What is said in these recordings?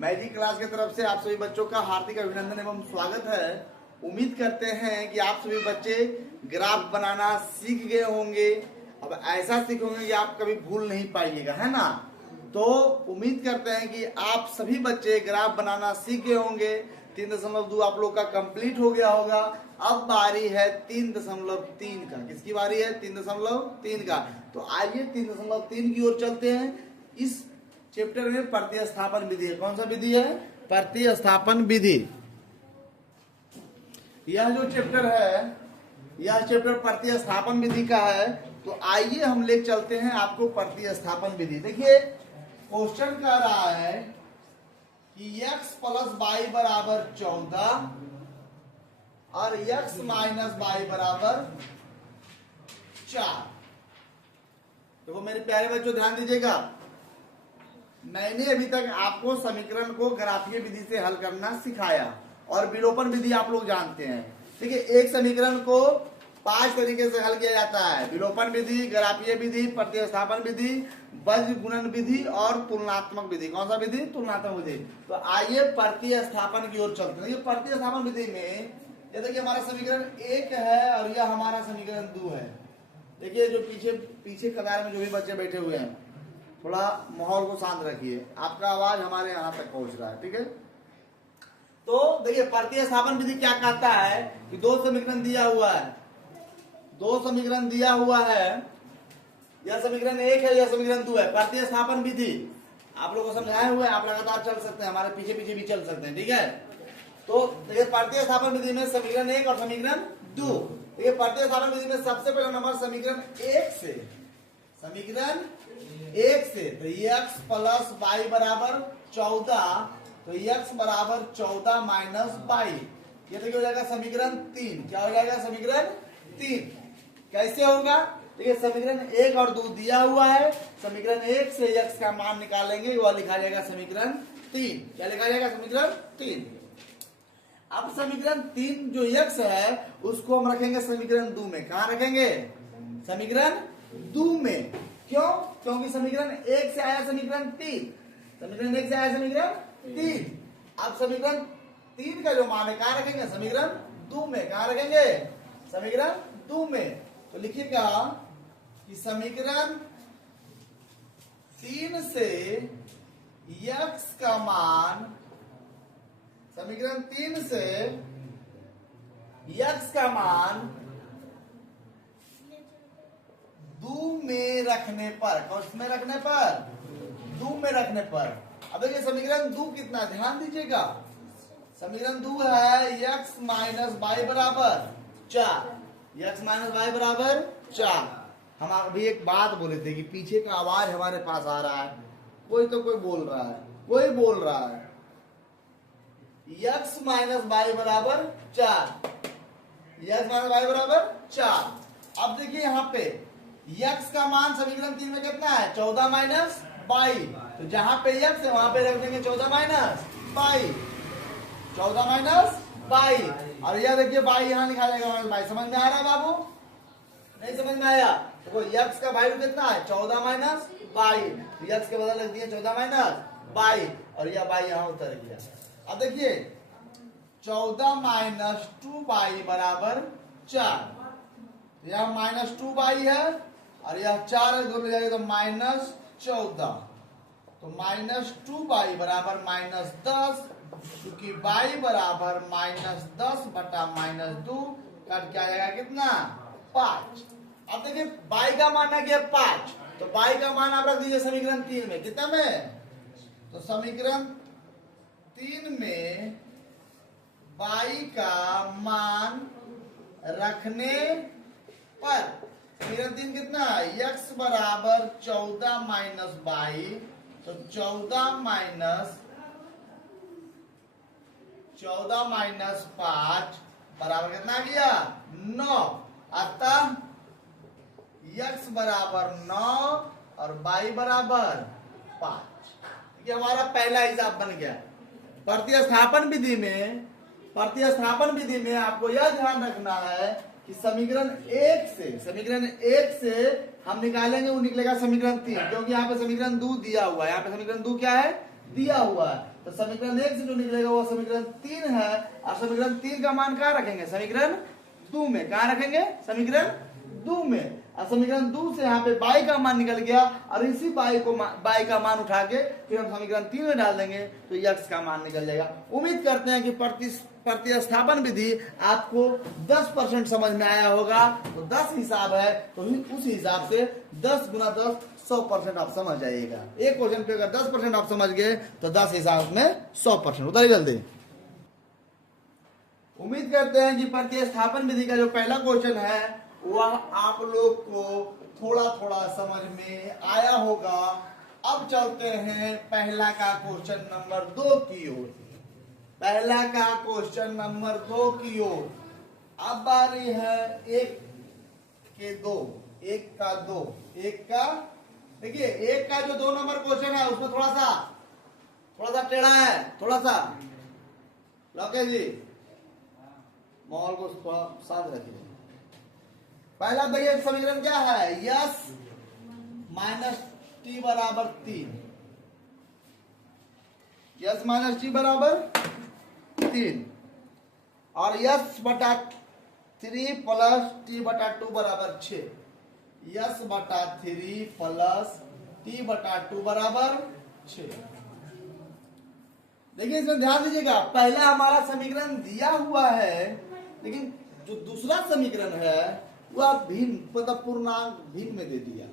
Magic class की तरफ से आप सभी बच्चों का हार्दिक अभिनंदन एवं स्वागत है। उम्मीद करते हैं कि आप सभी बच्चे ग्राफ बनाना सीख गए होंगे। अब ऐसा सीखोगे कि आप कभी भूल नहीं पाइएगा, है ना। तो उम्मीद करते हैं कि आप सभी बच्चे ग्राफ बनाना सीख गए होंगे। 3.2 आप लोग का कंप्लीट हो गया होगा। अब बारी है 3.3 का। किसकी बारी है? 3.3 का। तो आइए 3.3 की ओर चलते हैं। इस चैप्टर में प्रतिस्थापन विधि है। कौन सा विधि है? प्रतिस्थापन विधि। यह जो चैप्टर है, यह चैप्टर प्रतिस्थापन विधि का है। तो आइए हम ले चलते हैं आपको प्रतिस्थापन विधि। देखिए क्वेश्चन कह रहा है कि x प्लस वाई बराबर 14 और x माइनस वाई बराबर 4। देखो मेरे प्यारे बच्चों ध्यान दीजिएगा, मैंने अभी तक आपको समीकरण को ग्राफीय विधि से हल करना सिखाया और विलोपन विधि आप लोग जानते हैं। ठीक है, एक समीकरण को 5 तरीके से हल किया जाता है: विलोपन विधि, ग्राफीय विधि, प्रतिस्थापन विधि, बीज गुणन विधि और तुलनात्मक विधि। कौन सा विधि? तुलनात्मक विधि। तो आइए प्रतिस्थापन की ओर चलते हैं। प्रतिस्थापन विधि में ये देखिए हमारा समीकरण 1 है और यह हमारा समीकरण 2 है। देखिए जो पीछे कतार में जो भी बच्चे बैठे हुए हैं, थोड़ा माहौल को शांत रखिए, आपका आवाज हमारे यहाँ तक पहुंच रहा है। ठीक है, तो देखिए प्रतिस्थापन विधि क्या कहता है कि दो समीकरण दिया हुआ है, यह समीकरण 1 है, यह समीकरण 2 है। प्रतिस्थापन विधि आप लोगों को समझाए हुए, आप लगातार चल सकते हैं, हमारे पीछे पीछे भी चल सकते हैं। ठीक है, तो देखिए प्रतिस्थापन विधि में समीकरण 1 और समीकरण 2। देखिए प्रतिस्थापन विधि में सबसे पहला नंबर समीकरण 1 से, तो x प्लस वाई बराबर 14, तो x बराबर 14 माइनस वाई, ये देखिए हो जाएगा समीकरण 3। क्या हो जाएगा? समीकरण 3। कैसे होगा? देखिए समीकरण 1 और 2 दिया हुआ है, समीकरण 1 से x का मान निकालेंगे, वह लिखा जाएगा समीकरण 3। क्या लिखा जाएगा? समीकरण 3। अब समीकरण 3 जो x है उसको हम रखेंगे समीकरण 2 में। कहा रखेंगे? समीकरण 2 में। क्यों? क्योंकि समीकरण 1 से आया समीकरण 3, समीकरण 1 से आया समीकरण 3। अब समीकरण 3 का जो मान है कहां रखेंगे? समीकरण 2 में। कहां रखेंगे? समीकरण 2 में। तो लिखिएगा कि समीकरण 3 से x का मान, समीकरण 3 से x का मान 2 में रखने पर, कौन में रखने पर? 2 में रखने पर। अब देखिए समीकरण 2 कितना, ध्यान दीजिएगा, समीकरण 2 है x माइनस वाई बराबर 4, x माइनस वाई बराबर 4। हम अभी एक बात बोले थे कि पीछे का आवाज हमारे पास आ रहा है, कोई बोल रहा है। x माइनस वाई बराबर 4, x माइनस वाई बराबर 4। अब देखिए यहाँ पे x का मान समीकरण 3 में कितना है? 14 माइनस वाई। तो जहां पे x है वहां पे रख देंगे 14 माइनस वाई, 14 माइनस वाई। और यह देखिए वाई यहाँ लिखा जाएगा माइनस वाई। समझ में आ रहा है बाबू? नहीं समझ में आया? देखो x का वैल्यू कितना है? 14 माइनस वाई। x के बदले रख दिए 14 माइनस वाई और यह वाई यहाँ उतर गया। अब देखिए 14 माइनस 2 वाई बराबर 4। यह माइनस 2 वाई है और यह 4 है, दोनों जाएगा तो माइनस 14। तो माइनस 2 वाई बराबर माइनस 10, क्योंकि वाई बराबर माइनस 10 बटा माइनस 2, कट क्या जाएगा? कितना? 5। अब देखिए वाई का मान है 5, तो वाई का मान आप रख दीजिए समीकरण 3 में। कितना में? तो समीकरण 3 में वाई का मान रखने पर समीकरण 3 कितना है? x बराबर 14 माइनस वाई, तो 14 माइनस 5 बराबर कितना आ गया? 9। अतः x बराबर 9 और y बराबर 5। ये हमारा पहला हिसाब बन गया। प्रतिस्थापन विधि में आपको यह ध्यान रखना है कि समीकरण 1 से हम निकालेंगे, वो निकलेगा समीकरण 3, क्योंकि यहाँ पे समीकरण 2 दिया हुआ है। यहाँ पे समीकरण 2 क्या है? दिया हुआ है। तो समीकरण 1 से जो निकलेगा वो समीकरण 3 है, और समीकरण 3 का मान कहाँ रखेंगे? समीकरण 2 में। कहाँ रखेंगे? समीकरण 2 में। और समीकरण 2 से यहाँ पे बाई का मान निकल गया, और इसी बाई का मान उठा के फिर हम समीकरण 3 में डाल देंगे तो यक्स का मान निकल जाएगा। उम्मीद करते हैं कि प्रतिस्थापन विधि आपको 10% समझ में आया होगा। तो 10 हिसाब है तो उस हिसाब से 10 गुना 10 100% आप समझ जाइएगा। एक क्वेश्चन पे अगर 10% आप समझ गए तो 10 हिसाब में 100%। उतारिए जल्दी। उम्मीद करते हैं कि प्रतिस्थापन विधि का जो पहला क्वेश्चन है वह आप लोग को थोड़ा थोड़ा समझ में आया होगा। अब चलते हैं पहला का क्वेश्चन नंबर 2 की ओर। पहला का क्वेश्चन नंबर 2 की ओर। अब बारी है 1 के 2, 1 का 2, 1 का, देखिए 1 का जो 2 नंबर क्वेश्चन है उसमें थोड़ा सा टेढ़ा है, थोड़ा सा। लोकेश जी माहौल को थोड़ा शांत रखिए। पहला देखिए समीकरण क्या है? यस माइनस टी बराबर 3, यस माइनस टी बराबर 3, और यस बटा 3 प्लस टी बटा 2 बराबर 6, यस बटा 3 प्लस टी बटा 2 बराबर 6। देखिए इसमें ध्यान दीजिएगा, पहला हमारा समीकरण दिया हुआ है, लेकिन जो दूसरा समीकरण है वह भिन्न, मतलब पूर्णांक भिन्न में दे दिया।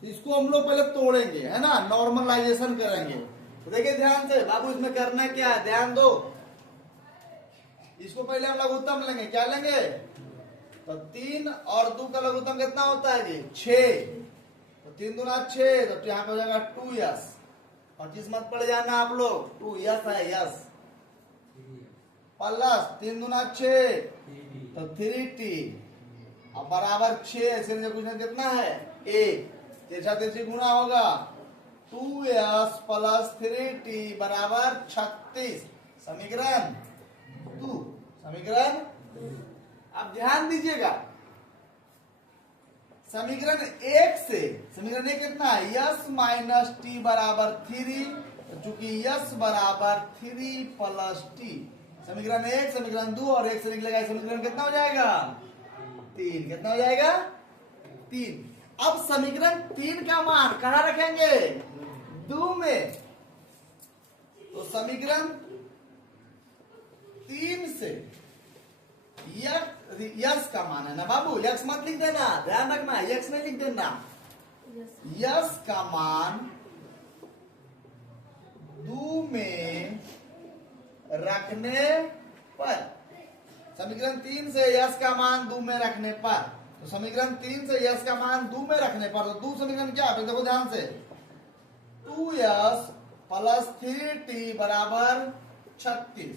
तो इसको हम लोग पहले तोड़ेंगे, है ना, नॉर्मलाइजेशन करेंगे। तो देखिए ध्यान से बाबू, इसमें करना क्या है, ध्यान दो। इसको पहले हम लघुत्तम लेंगे, क्या लेंगे? तो 3 और 2 का लघुत्तम कितना होता है जी? 6। तो 3 दूना 6, तो यहाँ पे हो जाएगा 2s। और जिस मत पड़ जाना आप लोग, 2s है, यस प्लस 3 दूना 6 तो 3t, अब बराबर 6 से क्वेश्चन कितना है? 1। तिरछा तिरछी गुना होगा, 2s प्लस 3t बराबर 36। समीकरण 2, समीकरण। अब ध्यान दीजिएगा, समीकरण 1 से समीकरण 1 कितना है? यस माइनस टी बराबर 3, चूंकि यस बराबर 3 प्लस टी। समीकरण 1, समीकरण 2 और 1 से निकलेगा समीकरण कितना हो जाएगा? 3। कितना हो जाएगा? 3। अब समीकरण 3 का मान कहां रखेंगे? 2 में। तो समीकरण 3 से यस का मान है ना बाबू, यक्स मत लिख देना, ध्यान रखना, यक्स नहीं लिख देना। यस का मान 2 में रखने पर, समीकरण 3 से यस का मान 2 में रखने पर, तो समीकरण 3 से यस का मान 2 में रखने पर, तो 2 समीकरण क्या है देखो ध्यान से, 2s प्लस 3t बराबर 36।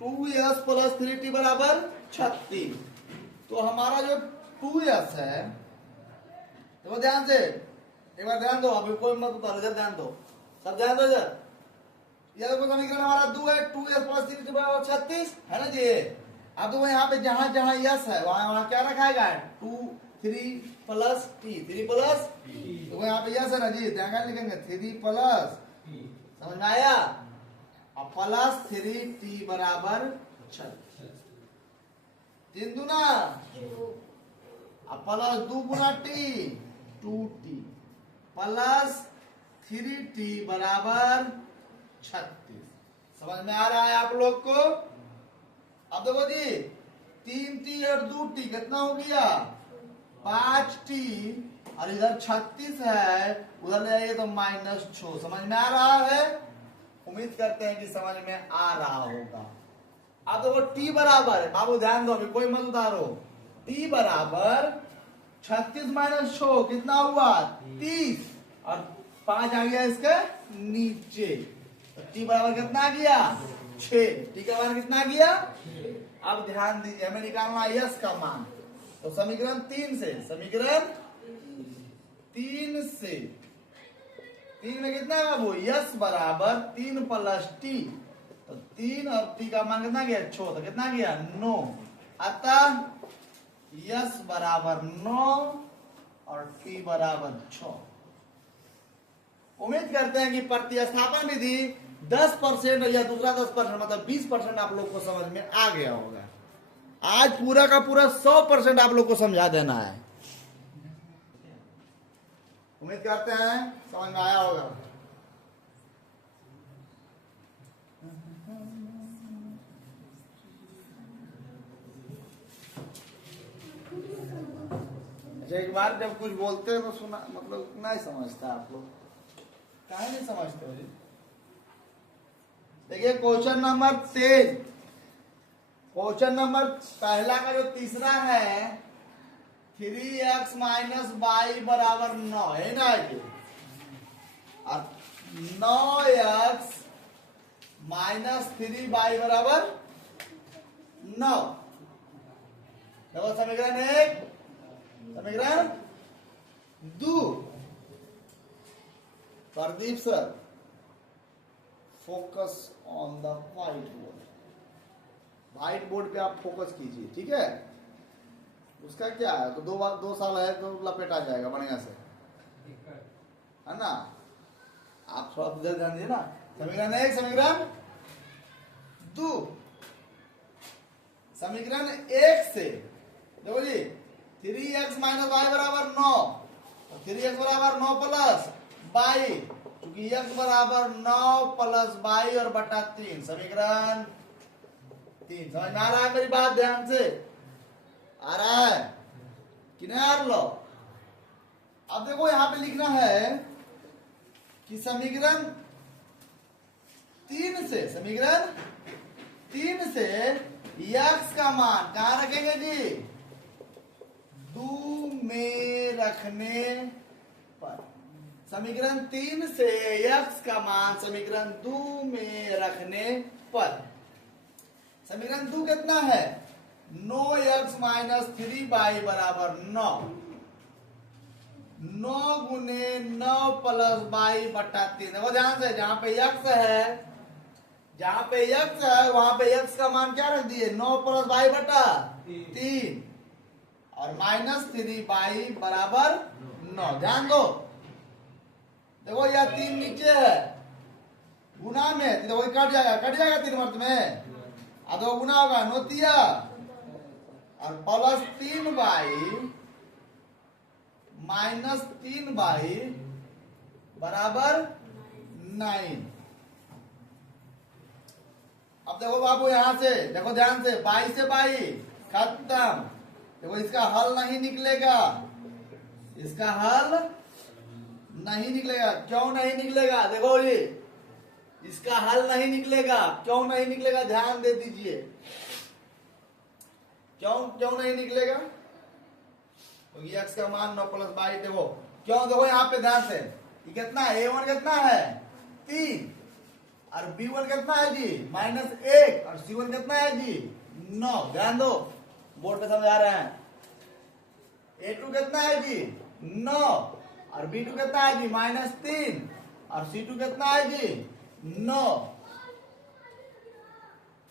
2s प्लस 3t बराबर 36। तो हमारा जो 2s है, देखो ध्यान से, एक बार ध्यान दो, अभी कोई मत उतारो, ध्यान दो, सब ध्यान दो जरा। यह देखो समीकरण हमारा 2 है, 2s प्लस 3t बराबर 36 है ना जी। अब देखो यहाँ पे जहां जहां यस है वहां क्या रखाएगा? 2 3 प्लस टी, 3 प्लस, तो यहाँ पे यस है ना जी, ध्यान लिखेंगे 3 प्लस, समझ में आया? अब प्लस 3t बराबर 36। 3 दूना, अब प्लस 2 गुना टी, 2t प्लस 3t बराबर 36। समझ में आ रहा है आप लोग को? अब देखो जी, 3t और 2t कितना हो गया? 5t, और इधर 36 है, उधर ले आइए तो -6। समझ में आ रहा है? उम्मीद करते हैं कि समझ में आ रहा होगा। अब देखो t बराबर है, बाबू ध्यान दो, अभी कोई मत उतारो, t बराबर 36 माइनस 6 कितना हुआ? 30, और 5 आ गया इसके नीचे, तो t बराबर कितना आ गया? 6। t का मान कितना आ गया? अब ध्यान दीजिए, हमें निकालना है यस का मान। तो समीकरण 3 से, समीकरण 3 से, 3 में कितना है बाबू? यस बराबर 3 प्लस टी, तो 3 और टी का मान कितना गया? 6, तो कितना गया? 9। अतः यस बराबर 9 और टी बराबर 6। उम्मीद करते हैं कि प्रतिस्थापन विधि 10% या दूसरा 10% मतलब 20% आप लोग को समझ में आ गया होगा। आज पूरा का पूरा 100% आप लोग को समझा देना है। उम्मीद करते हैं समझ में आया होगा। अच्छा, एक बार जब कुछ बोलते हैं तो सुना मतलब नहीं समझता आप लोग, काहे नहीं समझते हो जी? देखिए क्वेश्चन नंबर 23, क्वेश्चन नंबर पहला का जो तीसरा है 3x माइनस वाई बराबर 9 है ना जी, और 9x माइनस 3y बराबर 9। देखो समीकरण 1, समीकरण 2। Pradeep sir focus on the white board, white board पे आप फोकस कीजिए, ठीक है। उसका क्या है, तो 2 साल है तो लपेटा जाएगा बढ़िया से, है ना। आप थोड़ा उधर ध्यान दीजिए ना। समीकरण 1, समीकरण 2। समीकरण 1 से देखो जी 3x माइनस वाई बराबर 9, 3x बराबर 9 प्लस वाई, क्योंकि x बराबर 9 प्लस वाई और बटा 3, समीकरण 3। समझ में आ रहा है मेरी बात? ध्यान से आ रहा है कि नहीं? आ लो। अब देखो यहां पे लिखना है कि समीकरण 3 से, समीकरण 3 से x का मान कहां रखेंगे जी? 2 में रखने पर। समीकरण 3 से x का मान समीकरण 2 में रखने पर। समीकरण 2 कितना है? 9x माइनस 3y बराबर 9, 9 गुने 9 प्लस y बटा 3। देखो ध्यान से, जहां पे x है, जहां पे x है वहां पे x का मान क्या रख दिए? 9 प्लस y बटा 3 और माइनस 3y बराबर 9। ध्यान दो, देखो यह 3 नीचे है, गुना में देखो कट जाएगा 3 मर्द में, अब देखो गुना होगा 9 और प्लस 3y माइनस 3y बराबर 9। अब देखो बाबू यहां से देखो ध्यान से, 22 से 22 खत्म। देखो इसका हल नहीं निकलेगा, इसका हल नहीं निकलेगा। क्यों नहीं निकलेगा? देखो जी इसका हल नहीं निकलेगा। क्यों नहीं निकलेगा? ध्यान दे दीजिए, क्यों नहीं निकलेगा? क्योंकि x का मान 9 प्लस 22। देखो क्यों, देखो यहाँ पे ध्यान से, ये कितना है? a1 कितना है? 3 और b1 कितना है जी? -1 और c1 कितना है जी? 9। ध्यान दो, बोर्ड पे समझा रहे हैं। a2 कितना है जी? 9 और b2 कितना है जी? -3 और c2 कितना है जी? 9।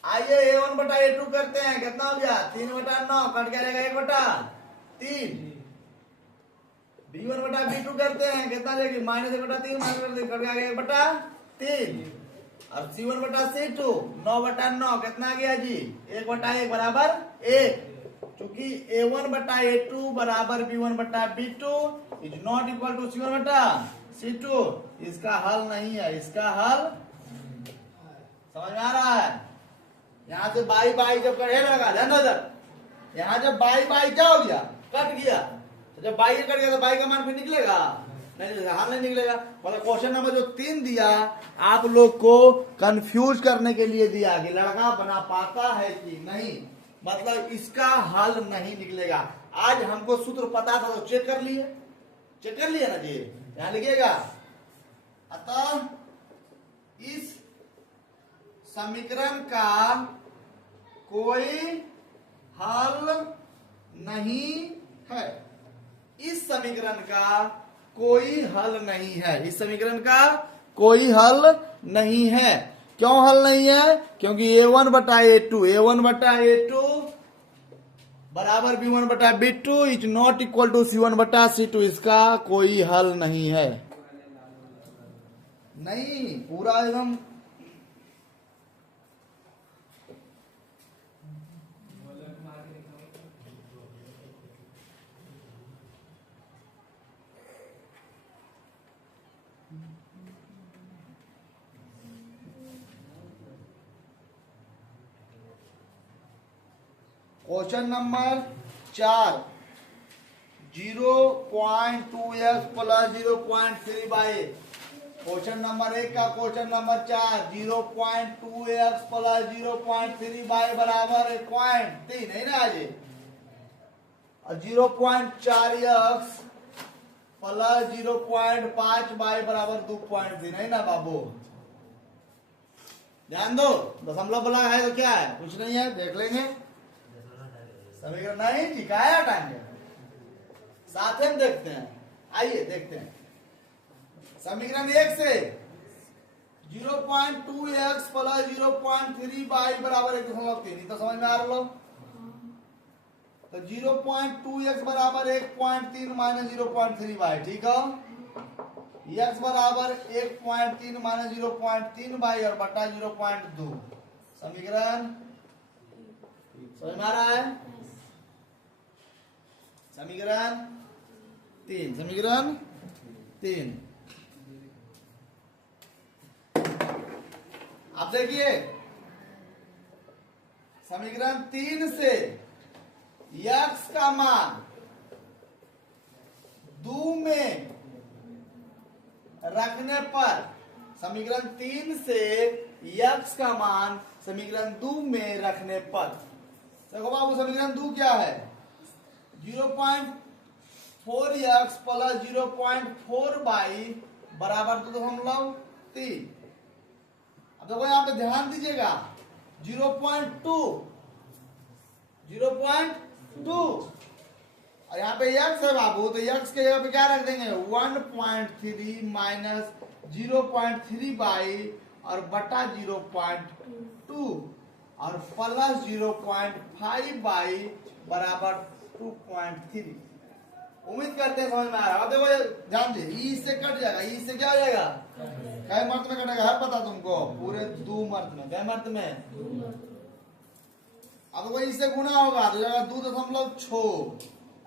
आइए a1 बटा a2 करते हैं, कितना हो गया? 3 बटा 9 कट क्या रहेगा? 1 बटा 3। b1 बटा b2 करते हैं, कितना लेगी? -1 बटा 3 कट गया 1 बटा 3 और c1 बटा c2 9 बटा 9 कितना गया जी? 1 बटा 1 बराबर 1। क्योंकि a1 बटा a2 बराबर b1 बटा b2 is not equal to c1 बटा c2। इसका हल नहीं है, इसका हल समझ में आ रहा है? यहां से बाई बाई जब कटे लगा, ध्यान दो इधर, यहां जब बाई बाई क्या हो गया? कट गया। तो जब बाई कट गया तो बाई का मान फिर निकलेगा नहीं, हल नहीं निकलेगा। मतलब क्वेश्चन नंबर जो 3 दिया आप लोग को कंफ्यूज करने के लिए दिया कि लड़का बना पाता है कि नहीं, मतलब इसका हल नहीं निकलेगा। आज हमको सूत्र पता था तो चेक कर लिए ना जी, यहां लिखिएगा। अतः इस समीकरण का कोई हल नहीं है, इस समीकरण का कोई हल नहीं है, इस समीकरण का कोई हल नहीं है। क्यों हल नहीं है? क्योंकि a1 बटा a2 बराबर b1 बटा b2 is not equal to c1 बटा c2। इसका कोई हल नहीं है। नहीं, पूरा एकदम question number 4 0.2x plus 0.3 by. Question number 1 का question number 4 0.2x plus 0.3 by बराबर 1.3 है ना आज, और 0.4x प्लस 0.5 बाई बराबर 2.3 है ना बाबू। ध्यान दो, दशमलव बोला है तो क्या है, कुछ नहीं है, देख लेंगे समीकरण। नहीं ठीक है, हटाएंगे साथ में देखते हैं। आइए देखते हैं समीकरण 1 से 0.2x प्लस 0.3 बाई बराबर 1.3, तो समझ में आ रहा। तो 0.2x बराबर 1.3 माइनस 0.3 बाई, ठीक है। x बराबर 1.3 माइनस 0.3 बाई और बटा 0.2। समीकरण समझ में आ रहा है। समीकरण 3 अब देखिए समीकरण 3 से x का मान 2 में रखने पर, समीकरण 3 से x का मान समीकरण 2 में रखने पर, देखो बाबू समीकरण 2 क्या है, 0.4x प्लस 0.4 बाई बराबर 2.3। अब देखो यहाँ पे ध्यान दीजिएगा 0.2 और यहाँ पे x है बाबू, तो x के जगह पे क्या रख देंगे 1.3 माइनस 0.3 बाई और बटा 0.2 और प्लस 0.5 बाई बराबर 2.3। उम्मीद करते हैं समझ में आ रहा है। देखो ध्यान दे, ई से कट जाएगा, ई से क्या हो जाएगा, कै मर्त में कटेगा है पता तुमको, पूरे 2 मर्त में, कै मर्त में। अब वो इससे गुना होगा तो जाएगा 2.6,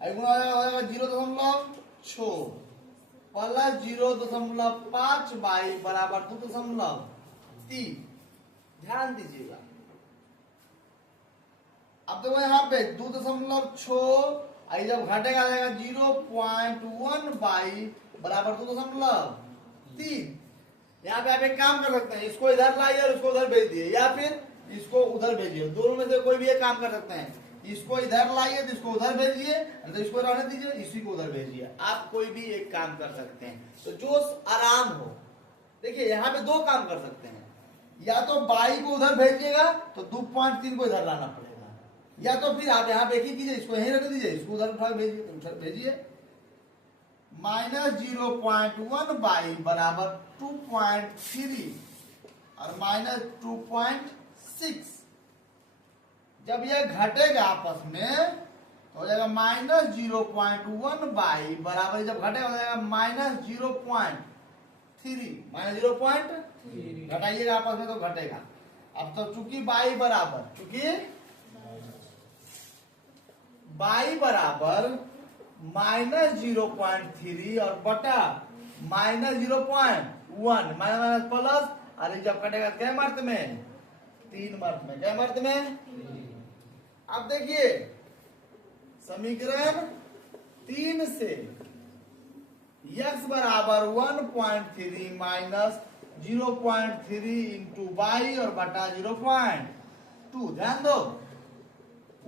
गुना हो जाएगा 0.6 प्लस 0.5 बाई बराबर 2.3। ध्यान दीजिएगा। अब देखो यहाँ पे 2.6 जब घटेगा जाएगा 0.1 बाई बराबर 2.3। यहाँ पे आप एक काम कर सकते हैं, इसको इधर लाइए और उसको उधर भेज दिए, या फिर इसको उधर भेजिए, दोनों में से कोई भी एक काम कर सकते हैं। इसको इधर लाइए तो इसको उधर भेजिए, तो इसको रहने दीजिए, इसी को उधर भेजिए, आप कोई भी एक काम कर सकते हैं, तो जो आराम हो। देखिए यहाँ पे 2 काम कर सकते हैं, या तो बाई को उधर भेजिएगा तो 2.3 को इधर लाना पड़ेगा, या तो फिर आप यहाँ पे एक ही कीजिए, इसको यहीं रख दीजिए, इसको उधर उठा भेजिए। माइनस 0.1 बाई बराबर 2.3 और माइनस 2.6। जब ये घटेगा आपस में तो हो जाएगा माइनस 0.1 बाई बराबर, जब घटेगा हो जाएगा माइनस 0.3, माइनस 0.3 घटाइएगा आपस में तो घटेगा। अब तो चूंकि बाई बराबर माइनस 0.3 और बटा माइनस 0.1, माइनस प्लस, अरे जब कटेगा क्या मर्त में, 3 मर्त में, क्या मर्त में। अब देखिए समीकरण 3 से x बराबर 1.3 माइनस 0.3 इंटू बाई और बटा 0.2। ध्यान दो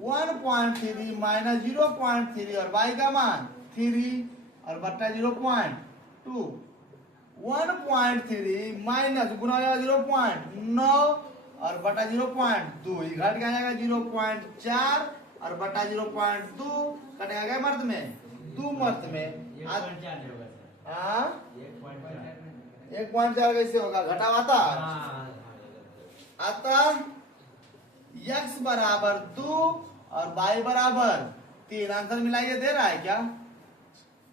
1.3 माइनस 0.3 और बाई का मान 3 और बटा 0.2। 1.3 माइनस गुना हो जाएगा 0.9 और बटा 0.2, घट गया जाएगा 0.4 और बटा 0.2, कटेगा क्या मर्द में, 2 मर्द में। 1.4 कैसे होगा, घटाव आता x बराबर 2 और y बराबर 3। आंसर मिलाइए, दे रहा है क्या,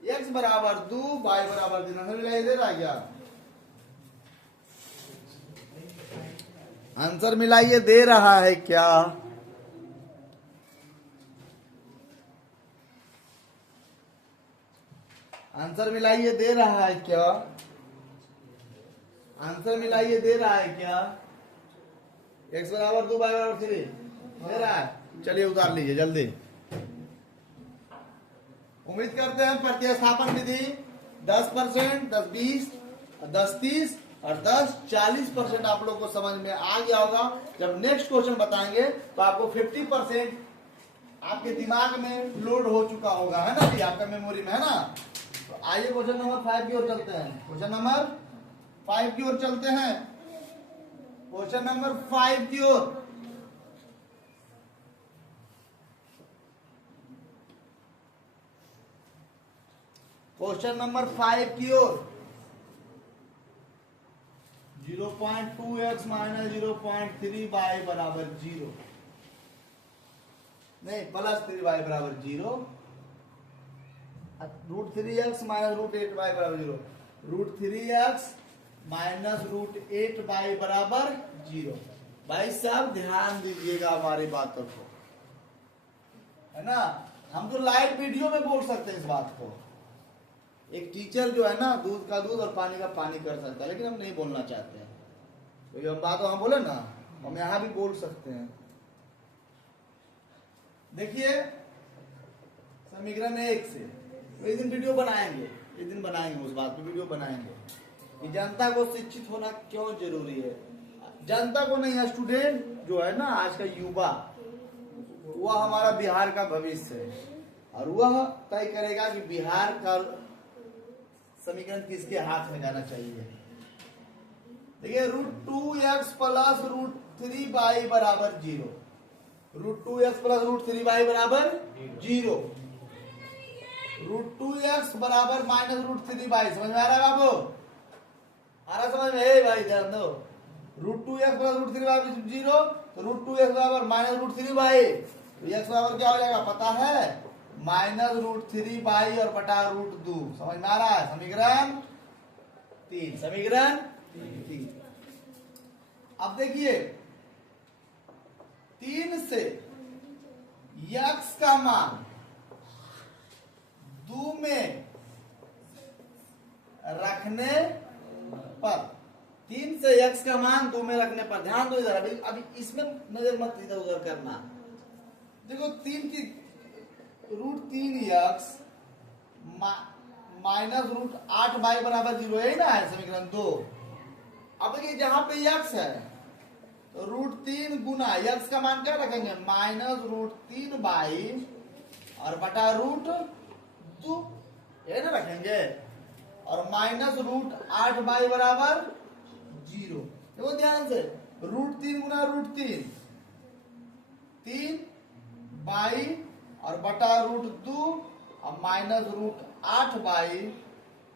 x बराबर 2 y बराबर 3, आंसर मिलाइए, दे रहा है क्या। आंसर मिलाइए, दे रहा है क्या? आंसर मिलाइए, दे रहा है क्या? आंसर मिलाइए, दे रहा है क्या? x बराबर 2 y बराबर 3 दे रहा है। चलिए उतार लीजिए जल्दी। उम्मीद करते हैं प्रतिस्थापन विधि 10%, 10 20, 10 30 और 10 40% आप लोग को समझ में आ गया होगा। जब नेक्स्ट क्वेश्चन बताएंगे तो आपको 50% आपके दिमाग में लोड हो चुका होगा, है ना जी, आपका मेमोरी में, है ना। तो आइए क्वेश्चन नंबर 5 की ओर चलते हैं। क्वेश्चन नंबर 5 की ओर चलते हैं। क्वेश्चन नंबर 5 की ओर। क्वेश्चन नंबर 5 की ओर। 0.2x माइनस 0.3y बराबर 0, नहीं प्लस 3y बराबर 0, √3x माइनस √8y बराबर 0, √3x माइनस √8y बराबर 0। भाई साहब ध्यान दीजिएगा हमारी बातों को, है ना। हम तो लाइव वीडियो में बोल सकते हैं इस बात को। एक टीचर जो है ना, दूध का दूध और पानी का पानी कर सकता है, लेकिन हम नहीं बोलना चाहते हैं। तो हम बात वहां बोले ना, हम यहां भी बोल सकते हैं। देखिए समीकरण 1 से तो एक दिन वीडियो बनाएंगे, एक दिन बनाएंगे, उस बात पे वीडियो बनाएंगे कि जनता को शिक्षित होना क्यों जरूरी है। जनता को नहीं है, स्टूडेंट जो है ना, आज का युवा, वह हमारा बिहार का भविष्य है और वह तय करेगा कि बिहार का समीकरण किसके हाथ में जाना चाहिए। देखिए √2x प्लस √3y बराबर 0, √2x प्लस √3y बराबर 0, √2x बराबर माइनस √3y। समझ में आ रहा है बाबू? आ रहा समझ में? भाई ध्यान दो, √2x प्लस √3y 0, तो √2x बराबर माइनस √3y, तो x बराबर क्या हो जाएगा पता है? माइनस √3y और बटा √2। समझ में आ रहा है? समीकरण 3, समीकरण 3। अब देखिए 3 से x का मान 2 में रखने पर, 3 से x का मान 2 में रखने पर, ध्यान दो इधर, अभी इसमें नजर मत इधर उधर करना। देखो 3 की √3x माइनस √8y बराबर 0, यही ना है समीकरण 2। अब देखिए जहां पे x है तो √3 गुना x का मान क्या रखेंगे? माइनस √3y और बटा √2, ये ना रखेंगे, और माइनस √8y बराबर 0। देखो ध्यान से, √3 गुना √3, 3y और बटा √2 और माइनस √8y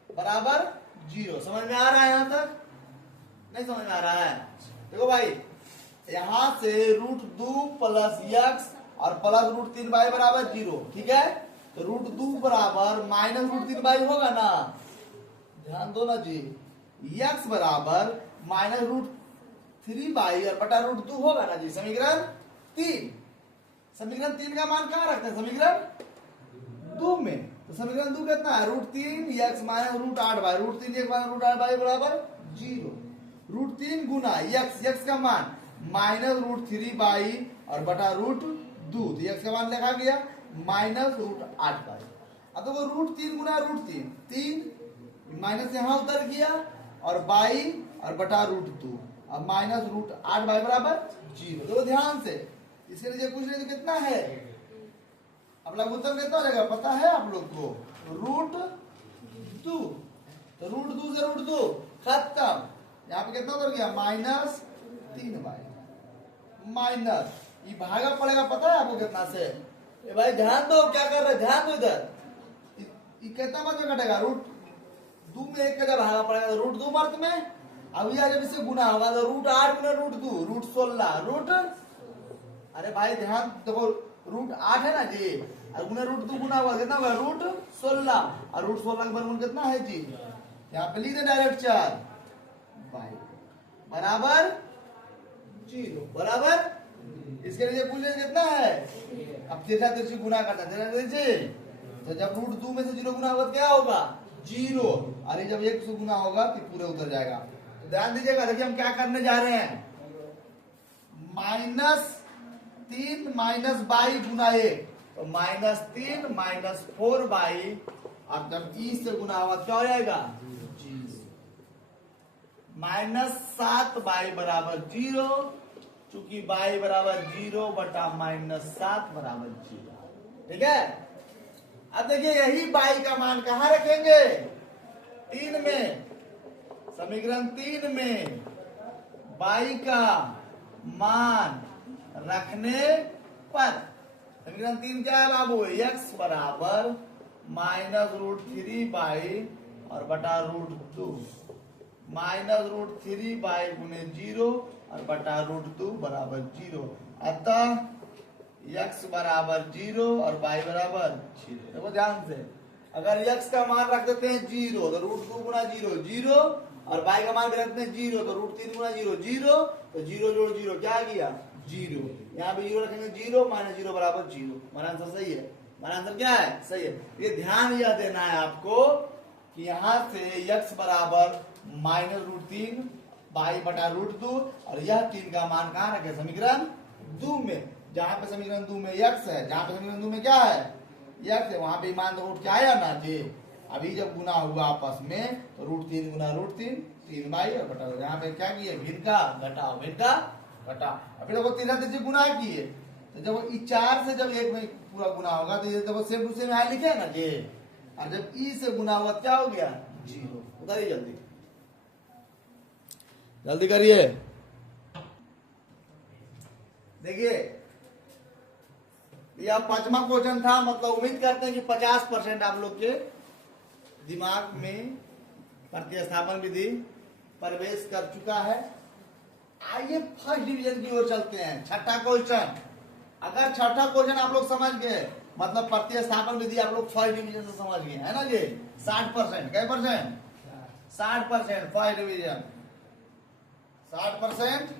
बराबर 0। समझ में आ रहा है यहां तक? नहीं समझ में आ रहा है? देखो भाई यहां से √2 प्लस x और प्लस √3y बराबर 0, ठीक है। तो √2 बराबर माइनस √3y होगा ना, ध्यान दो ना जी। x बराबर माइनस √3y और बटा √2 होगा ना जी, समीकरण 3। समीकरण 3 का मान कहां रखते हैं? समीकरण 2 में। तो समीकरण 2 कितना है? √3x minus √8y, √3x minus √8y बराबर 0। √3 गुना x का मान माइनस √3y और बटा √2, तो x का मान लिखा गया माइनस √8y। अब देखो √3 गुना √3, 3 माइनस यहां उतर गया और y और बटा √2, अब माइनस √8y बराबर 0। देखो ध्यान से, इसके नीचे कुछ नहीं तो कितना है? अब लघुत्तम कितना हो जाएगा पता है आप लोग को? √2। तो √2 से √2 खत्म, यहाँ पे कितना उतर गया? माइनस 3y माइनस, ये भागा पड़ेगा पता है आपको कितना से? ए भाई ध्यान दो, क्या कर रहे? ध्यान दो इधर, ये कितना मत में कटेगा? √2 में 1 का जब भागा पड़ेगा तो √2 मर्द में, अब यह जब इससे गुना होगा तो √8 गुना √2, √16 अरे भाई ध्यान देखो, √8 है ना जी, और गुना √2 गुना हुआ कितना होगा? √16, और √16 का वर्गमूल कितना है जी? यहाँ पे लिख दे डायरेक्ट 4 बराबर 0 बराबर। इसके लिए पूछे कितना है, अब तिरछा तिरछी गुना करता है, तो जब रूट 2 में से 0 गुना होगा तो क्या होगा 0, अरे जब 1 से गुना होगा तो पूरे उतर जाएगा। तो ध्यान दीजिएगा, देखिए हम क्या करने जा रहे हैं, -3 माइनस बाई गुना 1, तो -3 माइनस 4 बाई, अब जब ई से गुना होगा क्या हो जाएगा -7 बाई बराबर 0, चूंकि बाई बराबर 0 बटा -7 बराबर 0। ठीक है, अब देखिए यही बाई का मान कहाँ रखेंगे, 3 में, समीकरण 3 में बाई का मान रखने पर समीकरण 3 क्या है बाबू, x बराबर -√3 बाई और बटा √2, -√3 बाई गुने 0 और बटा √2 बराबर 0, अतः x बराबर 0 और y बराबर 0। देखो ध्यान से, अगर x का मान रख देते हैं 0 तो √2 गुना 0 0, और y का मान भी रखते हैं 0 तो √3 गुना 0 0, तो 0 जोड़ 0 क्या आ गया 0, यहाँ पे 0 रखेंगे 0 -0 बराबर 0। हमारा आंसर सही है, हमारा आंसर क्या है सही है। ये ध्यान यह देना है आपको कि यहाँ से x बराबर -√3 बाई बटा √2, और यह 3 का मान कहाँ रखे, समीकरण 2 में, जहां पे समीकरण 2 में x है, जहां पे समीकरण 2 में क्या है x है, वहां पे मान तो रूट क्या आया ना जी, अभी जब गुना हुआ आपस में तो √3 गुना √3 3 बाई और बटा, यहाँ पे क्या किए भिन्न का घटाओ, भिन्न का घटा, अभी देखो 3 गुना किए, तो जब 4 से जब 1 में पूरा गुना होगा तो ये देखो सेम टू सेम यहाँ लिखे ना जी, और जब ई से गुना हुआ क्या हो गया 0। उतारिए जल्दी जल्दी करिए। देखिए यह 5वां क्वेश्चन था, मतलब उम्मीद करते हैं कि 50% आप लोग के दिमाग में प्रतिस्थापन विधि प्रवेश कर चुका है। आइए फर्स्ट डिवीजन की ओर चलते हैं, छठा क्वेश्चन। अगर छठा क्वेश्चन आप लोग समझ गए, मतलब प्रतिस्थापन विधि आप लोग फर्स्ट डिवीजन से समझ गए है ना जी, 60%, क्या percent 60% first division, 60%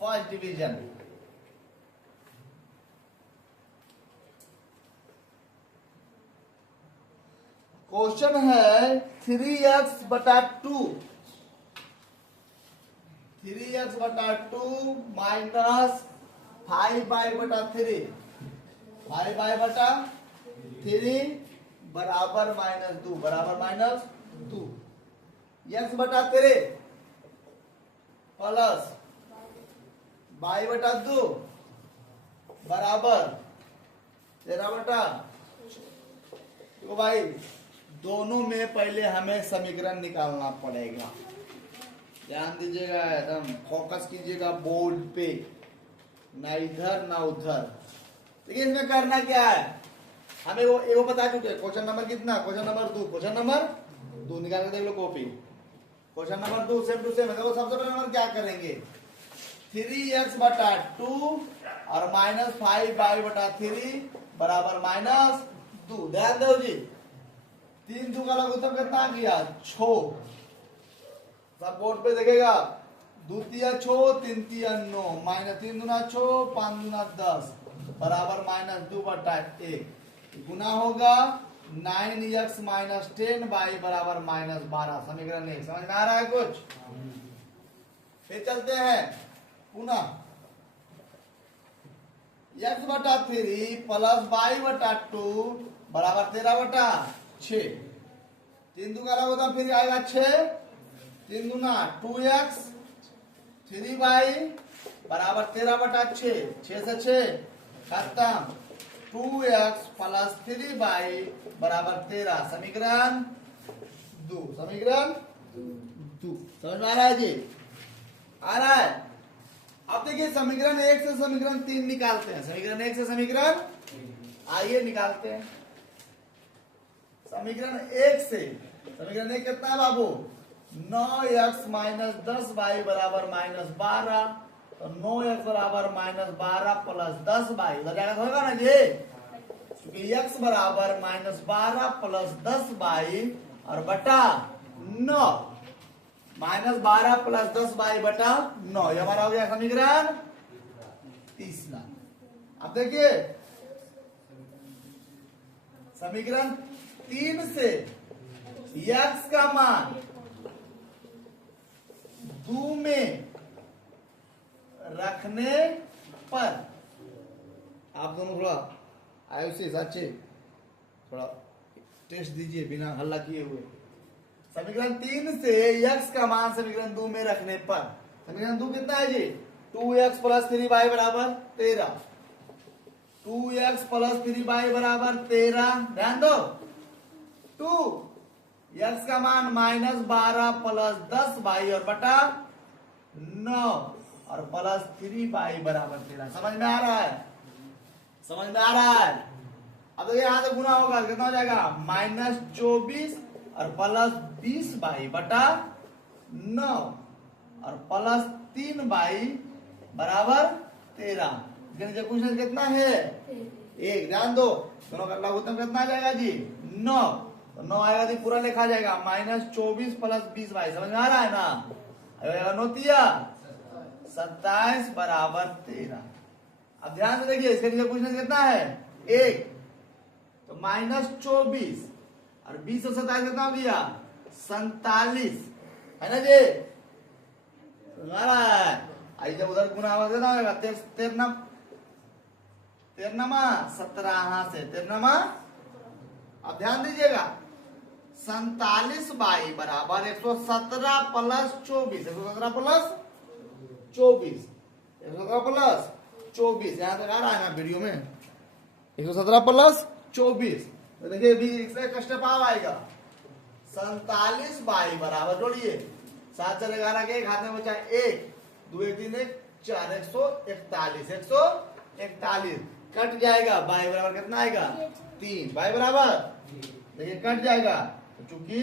first division. Question है 3x बटा 2, 3x बटा 2 माइनस 5 बाई बटा 3, 5 बाई बटा 3 बराबर -2, बराबर -2, x बटा 3 प्लस बाई बटा 2 बराबर 13 बटा। तो भाई दोनों में पहले हमें समीकरण निकालना पड़ेगा, ध्यान दीजिएगा, एकदम फोकस कीजिएगा बोर्ड पे, ना इधर ना उधर। देखिए इसमें करना क्या है, हमें वो बता चुके, क्वेश्चन नंबर कितना, क्वेश्चन नंबर 2, क्वेश्चन नंबर 2 निकाल के देख लो copy, question number 2 same to same है। देखो सबसे पहले नंबर क्या करेंगे, 3x बटा 2 और -5 बाई बटा 3 बराबर -2। ध्यान दो जी, 3 2 का लघुत्तम कितना गया 6, सब बोर्ड पे देखेगा, 2 तिया 6 3 तिया 9, -3 दूना 6 5 दूना 10 बराबर -2 बटा 1, गुना होगा 9x माइनस 10 बाई बराबर -12, समीकरण 1। समझ में आ रहा है कुछ, फिर चलते हैं पुनः, x बटा 3 प्लस बाई बटा 2 बराबर 13 बटा 6, 3 दूना लगा फिर आएगा 6, 3 दूना 2x, 3 बाई बराबर 13 बटा 6, 6 से 6 खत्म, 2x प्लस 3 बाई बराबर 13, समीकरण 2, समीकरण 2। समझ में आ रहा है जी, आ रहा है। अब देखिए समीकरण 1 से समीकरण 3 निकालते हैं, समीकरण 1 से समीकरण, आइए निकालते हैं समीकरण 1 से। समीकरण 1 कितना है बाबू, 9x माइनस 10 बाई बराबर -12, तो 9x बराबर -12 प्लस 10 बाई, उधर जाकर होगा ना जी, क्योंकि x बराबर -12 प्लस 10 बाई और बटा 9, -12 प्लस 10 बाई बटा 9, ये हमारा हो गया समीकरण तीसरा। अब देखिए समीकरण 3 से x का मान 2 में रखने पर, आप दोनों थोड़ा आयु से सच्चे थोड़ा टेस्ट दीजिए बिना हल्ला किए हुए। समीकरण 3 से x का मान समीकरण 2 में रखने पर, समीकरण 2 कितना है जी? 2x प्लस 3y बराबर 13, 2x प्लस 3y बराबर 13। ध्यान दो, 2x का मान -12 प्लस 10y और बटा 9 और प्लस 3y बराबर 13। समझ में आ रहा है? समझ में आ रहा है? अब देखिए यहां से गुना होगा, कितना हो जाएगा? -24 और प्लस 20y बटा 9 और प्लस 3y बराबर 13। नीचे क्वेश्चन कितना है? 1। ध्यान दो, दोनों का लघुत्तम कितना आ जाएगा जी? 9। तो 9 आएगा जी, पूरा लिखा जाएगा -24 प्लस 20y। समझ में आ रहा है ना? आएगा 9 तिया 27 बराबर 13। अब ध्यान से देखिए, इसके नीचे क्वेश्चन कितना है? 1। तो -24 और 20 और 27 कितना हो गया? 47 है ना जी? आई जब उधर गुना होगा 13 17 से 13। अब ध्यान दीजिएगा, 47 बाई बराबर 117 प्लस 24, 117 प्लस 24, 117 प्लस 24, यहां तक आ रहा है ना वीडियो में? 117 प्लस 24, तो देखिए भी एक स्टेप आएगा। 47 बाई बराबर, जोड़िए 7 4 11 के एक हाथ में बचा 1, 2 1 3 1 4, 141, 141 कट जाएगा। बाई बराबर कितना आएगा? 3। बाई बराबर देखिए कट जाएगा, तो चूंकि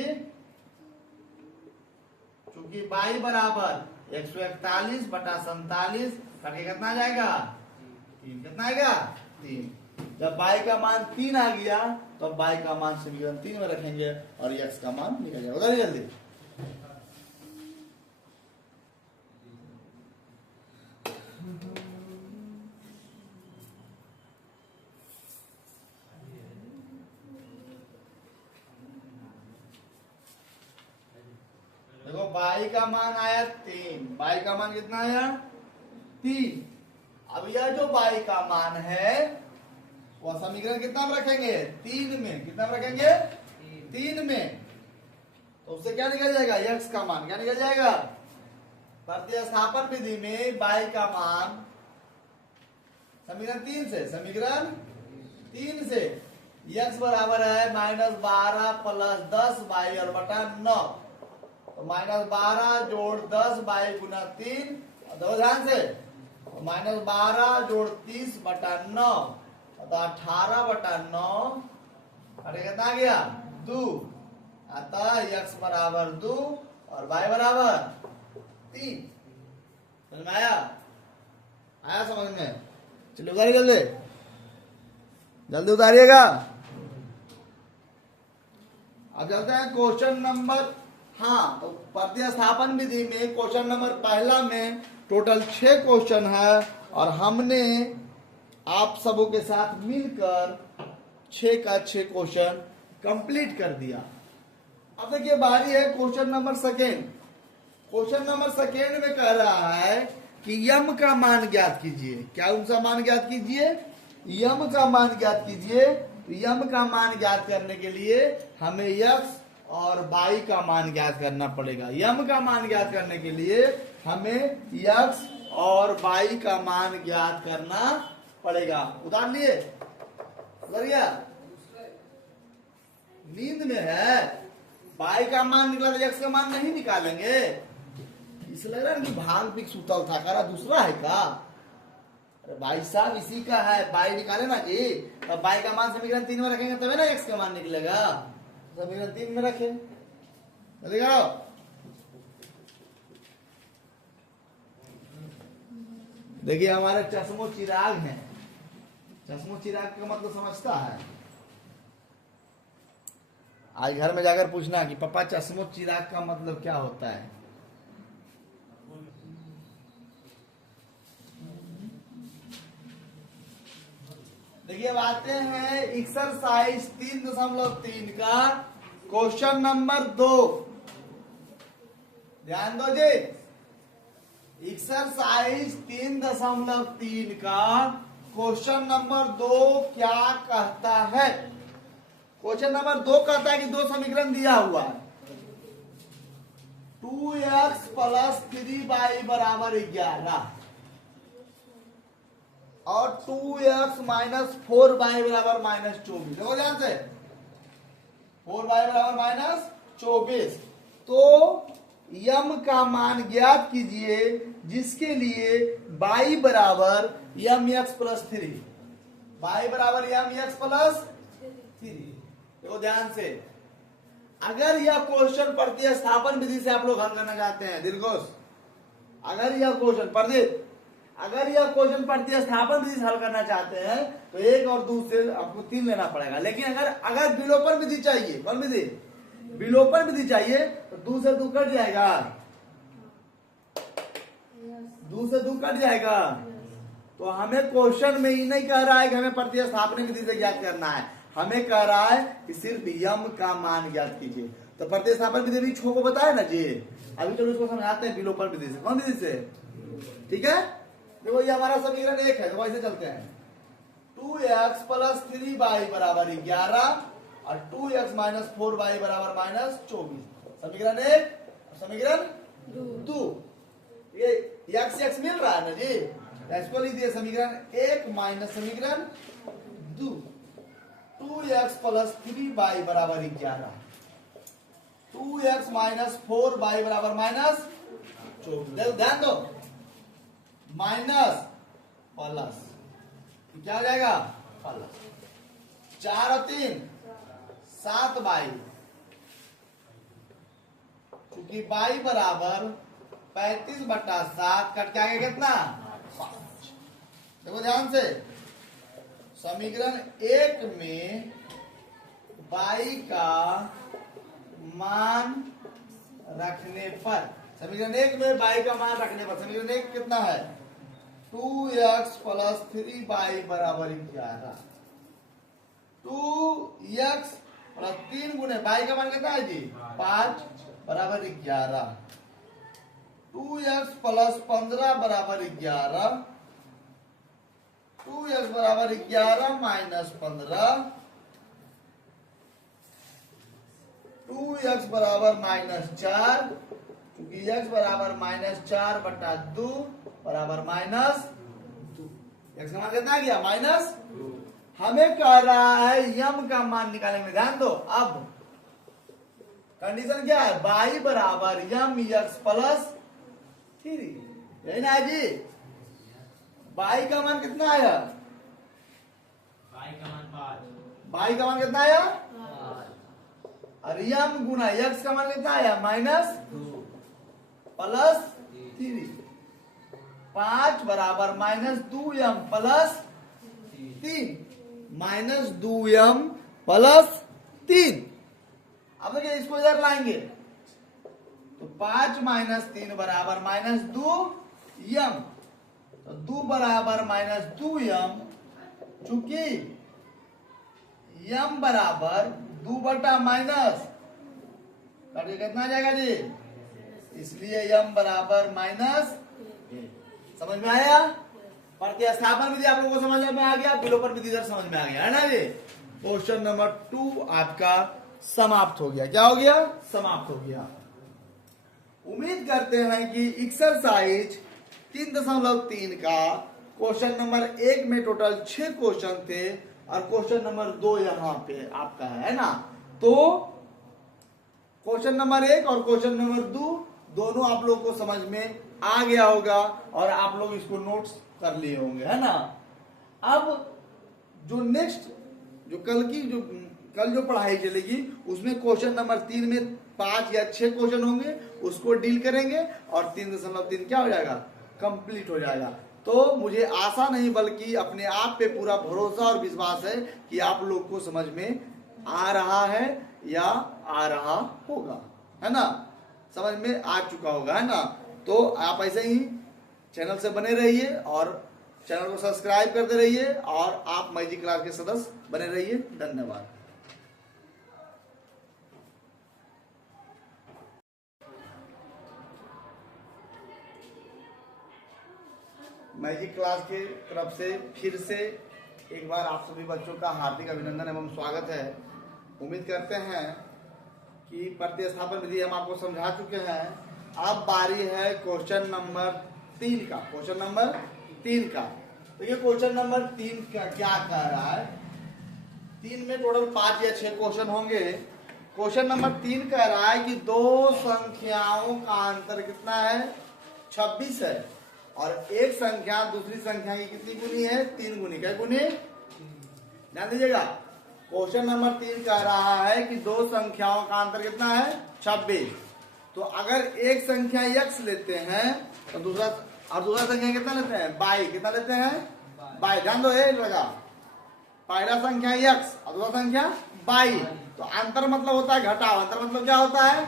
बाई बराबर 141 बटा 47 कट के कितना आ जाएगा? 3। कितना आएगा? 3। जब बाई का मान 3 आ गया तो अब बाई का मान समीकरण 3 में रखेंगे और x का मान निकल जाएगा। उधर जल्दी देखो, बाई का मान आया 3, बाई का मान कितना आया? 3। अब यह जो बाई का मान है वह समीकरण कितना में रखेंगे? 3 में। कितना में रखेंगे? 3 में। तो उससे क्या निकल जाएगा? x का मान क्या निकल जाएगा? प्रतिस्थापन विधि में बाई का मान समीकरण 3 से x बराबर है -12 प्लस 10 बाई और बटा 9, तो -12 जोड़ 10 बाई गुना 3, दो ध्यान से, तो -12 जोड़ 30 बटा 9, तो 18 बटा 9, अरे कितना आ गया? 2। अतः x बराबर 2 और y बराबर 3। समझ में आया? आया समझ में? चलिए उतारिए, जल्दी जल्दी उतारिएगा। अब चलते हैं क्वेश्चन नंबर, हाँ, तो प्रतिस्थापन विधि में क्वेश्चन नंबर पहला में टोटल 6 क्वेश्चन है और हमने आप सबों के साथ मिलकर 6 का 6 क्वेश्चन कंप्लीट कर दिया। अब देखिए बारी है question number second. Question number second में कह रहा है कि यम का मान ज्ञात कीजिए। क्या उनका मान ज्ञात कीजिए? यम का मान ज्ञात कीजिए। तो यम का मान ज्ञात करने के लिए हमें x और y का मान ज्ञात करना पड़ेगा। यम का मान ज्ञात करने के लिए हमें x और y का मान ज्ञात करना पड़ेगा। उतार लिए? उतर गया? नींद में है, y का मान निकला तो x का मान नहीं निकालेंगे। इसलिए लग रहा है कि भांग पी सुतल था, करा दूसरा है का? अरे भाई साहब इसी का है, y निकाले ना जी, तो y का मान समीकरण 3 में रखेंगे तभी ना x का मान निकलेगा। समीकरण 3 में रखें, चलेगा? देखिए हमारे चश्मो चिराग हैं। चश्मो चिराग का मतलब समझता है? आज घर में जाकर पूछना कि पापा चश्मो चिराग का मतलब क्या होता है। देखिए अब आते हैं एक्सरसाइज 3.3 का क्वेश्चन नंबर 2। ध्यान दो जी, एक्सरसाइज 3.3 का क्वेश्चन नंबर 2 क्या कहता है। क्वेश्चन नंबर 2 कहता है कि दो समीकरण दिया हुआ है 2x प्लस 3y बराबर 11 और 2x माइनस 4y बराबर माइनस 24। देखो ध्यान से, 4y बराबर माइनस 24। तो यम का मान ज्ञात कीजिए जिसके लिए y बराबर यम एक्स प्लस 3, y बराबर यम एक्स प्लस 3। देखो ध्यान से, अगर यह क्वेश्चन प्रतिस्थापन विधि से आप लोग हल करना चाहते हैं दिलगोश, अगर यह क्वेश्चन प्रतिस्थापन विधि से हल करना चाहते हैं तो 1 और 2 से आपको 3 लेना पड़ेगा। लेकिन अगर विलोपन विधि चाहिए, कौन विधि, विलोपन विधि चाहिए तो 2 से 2 कट जाएगा, 2 से 2 कट जाएगा। तो हमें क्वेश्चन में ही नहीं कह रहा है कि हमें प्रतिस्थापन विधि से ज्ञात करना है, हमें कह रहा है कि सिर्फ यम का मान ज्ञात कीजिए। तो प्रतिस्थापन विधि भी छो को बताया ना जी, अभी चलो इसको समझाते हैं विलोपन विधि से। कौन विधि से, ठीक है। देखो ये हमारा समीकरण 1 है, तो वैसे चलते हैं 2x प्लस 3y बराबर 11 और 2x माइनस 4y बराबर माइनस 24। समीकरण 1, समीकरण 2। ये x मिल रहा है ना जी, इसको लीजिए समीकरण 1 माइनस समीकरण 2। 2x प्लस 3y बराबर 11, 2x माइनस 4y बराबर माइनस 24। ध्यान दो, माइनस प्लस क्या हो जाएगा, प्लस 4 और 3 7y, क्योंकि y बराबर 35/7 कट के आगे कितना 5। देखो ध्यान से, समीकरण 1 में y का मान रखने पर, समीकरण 1 में y का मान रखने पर समीकरण 1 कितना है 2x प्लस 3y बराबर 11, 2x प्लस 3 गुने y का मान कितना है जी 5 बराबर 11, 2x प्लस 15 बराबर 11, 2x बराबर 11 माइनस 15, 2x बराबर माइनस 4, क्योंकि x बराबर माइनस 4/2 बराबर माइनस 2। x का मान कितना आ गया माइनस 2। हमें कह रहा है यम का मान निकालने में, ध्यान दो। अब कंडीशन क्या है, y बराबर यम एक्स प्लस 3, यही ना जी। y का मान कितना आया, y का मान 5, y का मान कितना आया, और यम गुना x का मान कितना आया माइनस 2 प्लस 3, 5 बराबर minus 2m plus 3, minus 2m plus 3। अब देखिए इसको इधर लाएंगे तो 5 माइनस 3 बराबर माइनस 2m, तो 2 बराबर माइनस 2m, चूंकि m बराबर 2 बटा माइनस कट कितना आ जाएगा जी, इसलिए m बराबर माइनस। समझ में आया, प्रतिस्थापन विधि आप लोगों को समझ में आ गया, विलोपन विधि इधर समझ में आ गया है ना जी। क्वेश्चन नंबर 2 आपका समाप्त हो गया। क्या हो गया, समाप्त हो गया। उम्मीद करते हैं कि एक्सरसाइज 3.3 का क्वेश्चन नंबर 1 में टोटल 6 क्वेश्चन थे और क्वेश्चन नंबर 2 यहाँ पे आपका है ना। तो क्वेश्चन नंबर 1 और क्वेश्चन नंबर 2 दोनों आप लोग को समझ में आ गया होगा और आप लोग इसको नोट्स कर लिए होंगे, है ना। अब जो नेक्स्ट जो कल जो पढ़ाई चलेगी उसमें क्वेश्चन नंबर 3 में 5 या 6 क्वेश्चन होंगे, उसको डील करेंगे और 3.3 क्या हो जाएगा, कंप्लीट हो जाएगा। तो मुझे आशा नहीं बल्कि अपने आप पे पूरा भरोसा और विश्वास है कि आप लोग को समझ में आ रहा है या आ रहा होगा, है ना, समझ में आ चुका होगा, है ना। तो आप ऐसे ही चैनल से बने रहिए और चैनल को सब्सक्राइब करते रहिए और आप मैजिक क्लास के सदस्य बने रहिए। धन्यवाद। मैजिक क्लास के तरफ से फिर से एक बार आप सभी बच्चों का हार्दिक अभिनंदन एवं स्वागत है। उम्मीद करते हैं कि प्रतिस्थापन विधि हम आपको समझा चुके हैं। अब बारी है क्वेश्चन नंबर 3 का। क्वेश्चन नंबर 3 का तो ये क्वेश्चन नंबर 3 का क्या कह रहा है। 3 में टोटल 5 या 6 क्वेश्चन होंगे। क्वेश्चन नंबर 3 कह रहा है कि दो संख्याओं का अंतर कितना है, 26 है, और एक संख्या दूसरी संख्या की कितनी गुनी है, 3 गुनी। क्या गुनी? ध्यान दीजिएगा। क्वेश्चन नंबर 3 कह रहा है कि दो संख्याओं का अंतर कितना है, 26। तो अगर एक संख्या x लेते हैं तो दूसरा संख्या कितना लेते हैं, y। कितना लेते हैं, y। ध्यान दो, ये लगा। पहला संख्या x और दूसरा संख्या y। तो अंतर मतलब होता है घटाव। अंतर मतलब क्या होता है,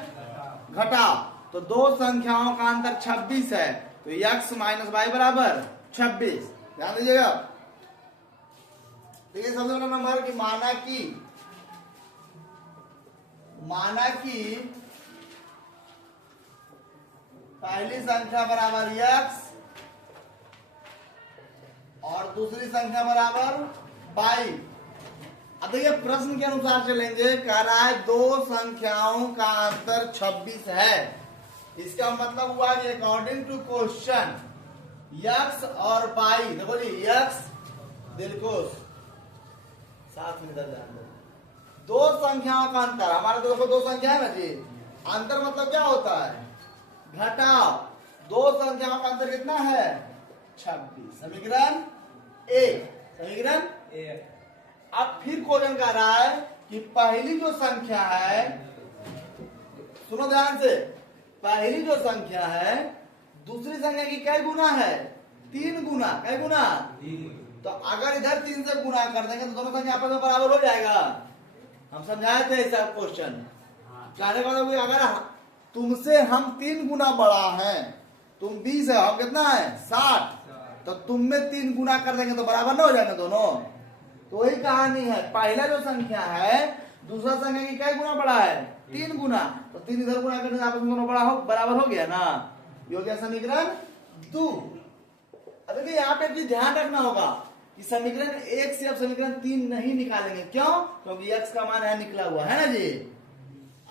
घटाव। तो दो संख्याओं का अंतर 26 है, तो x माइनस वाई बराबर 26। ध्यान दीजिएगा। देखिए सबसे पहला नंबर कि माना कि पहली संख्या बराबर x और दूसरी संख्या बराबर y। अब देखिए प्रश्न के अनुसार चलेंगे। कह रहा है दो संख्याओं का अंतर 26 है। इसका मतलब हुआ कि अकॉर्डिंग टू क्वेश्चन x और y, देखो जी x दिलखुश साथ में इधर ध्यान दो। दो संख्याओं का अंतर, हमारे तो देखो दो संख्या है ना जी। अंतर मतलब क्या होता है, घटाव। दो संख्याओं का अंतर कितना है, 26। समीकरण 1। समीकरण 1। अब फिर क्वेश्चन कर रहा है कि पहली जो संख्या है, सुनो ध्यान से, पहली जो संख्या है दूसरी संख्या की कै गुना है, 3 गुना। कै गुना? तो अगर इधर 3 से गुना कर देंगे तो दोनों संख्या आपस में बराबर हो जाएगा। हम समझाए थे ऐसा क्वेश्चन। कहने का मतलब अगर तुमसे हम 3 गुना बड़ा हैं, तुम 20 है, हम कितना है 60, तो तुम में 3 गुना कर देंगे तो बराबर ना हो जाएंगे दोनों। तो वही कहानी है, पहला जो संख्या है दूसरा संख्या की कै गुना बड़ा है, 3 गुना। तो 3 इधर गुना करने से आपस में दोनों बराबर हो गया ना। ये हो गया समीकरण 2। अब देखिए यहाँ पे भी ध्यान रखना होगा कि समीकरण 1 से अब समीकरण 3 नहीं निकालेंगे। क्यों? क्योंकि x का मान है निकला हुआ है ना जी।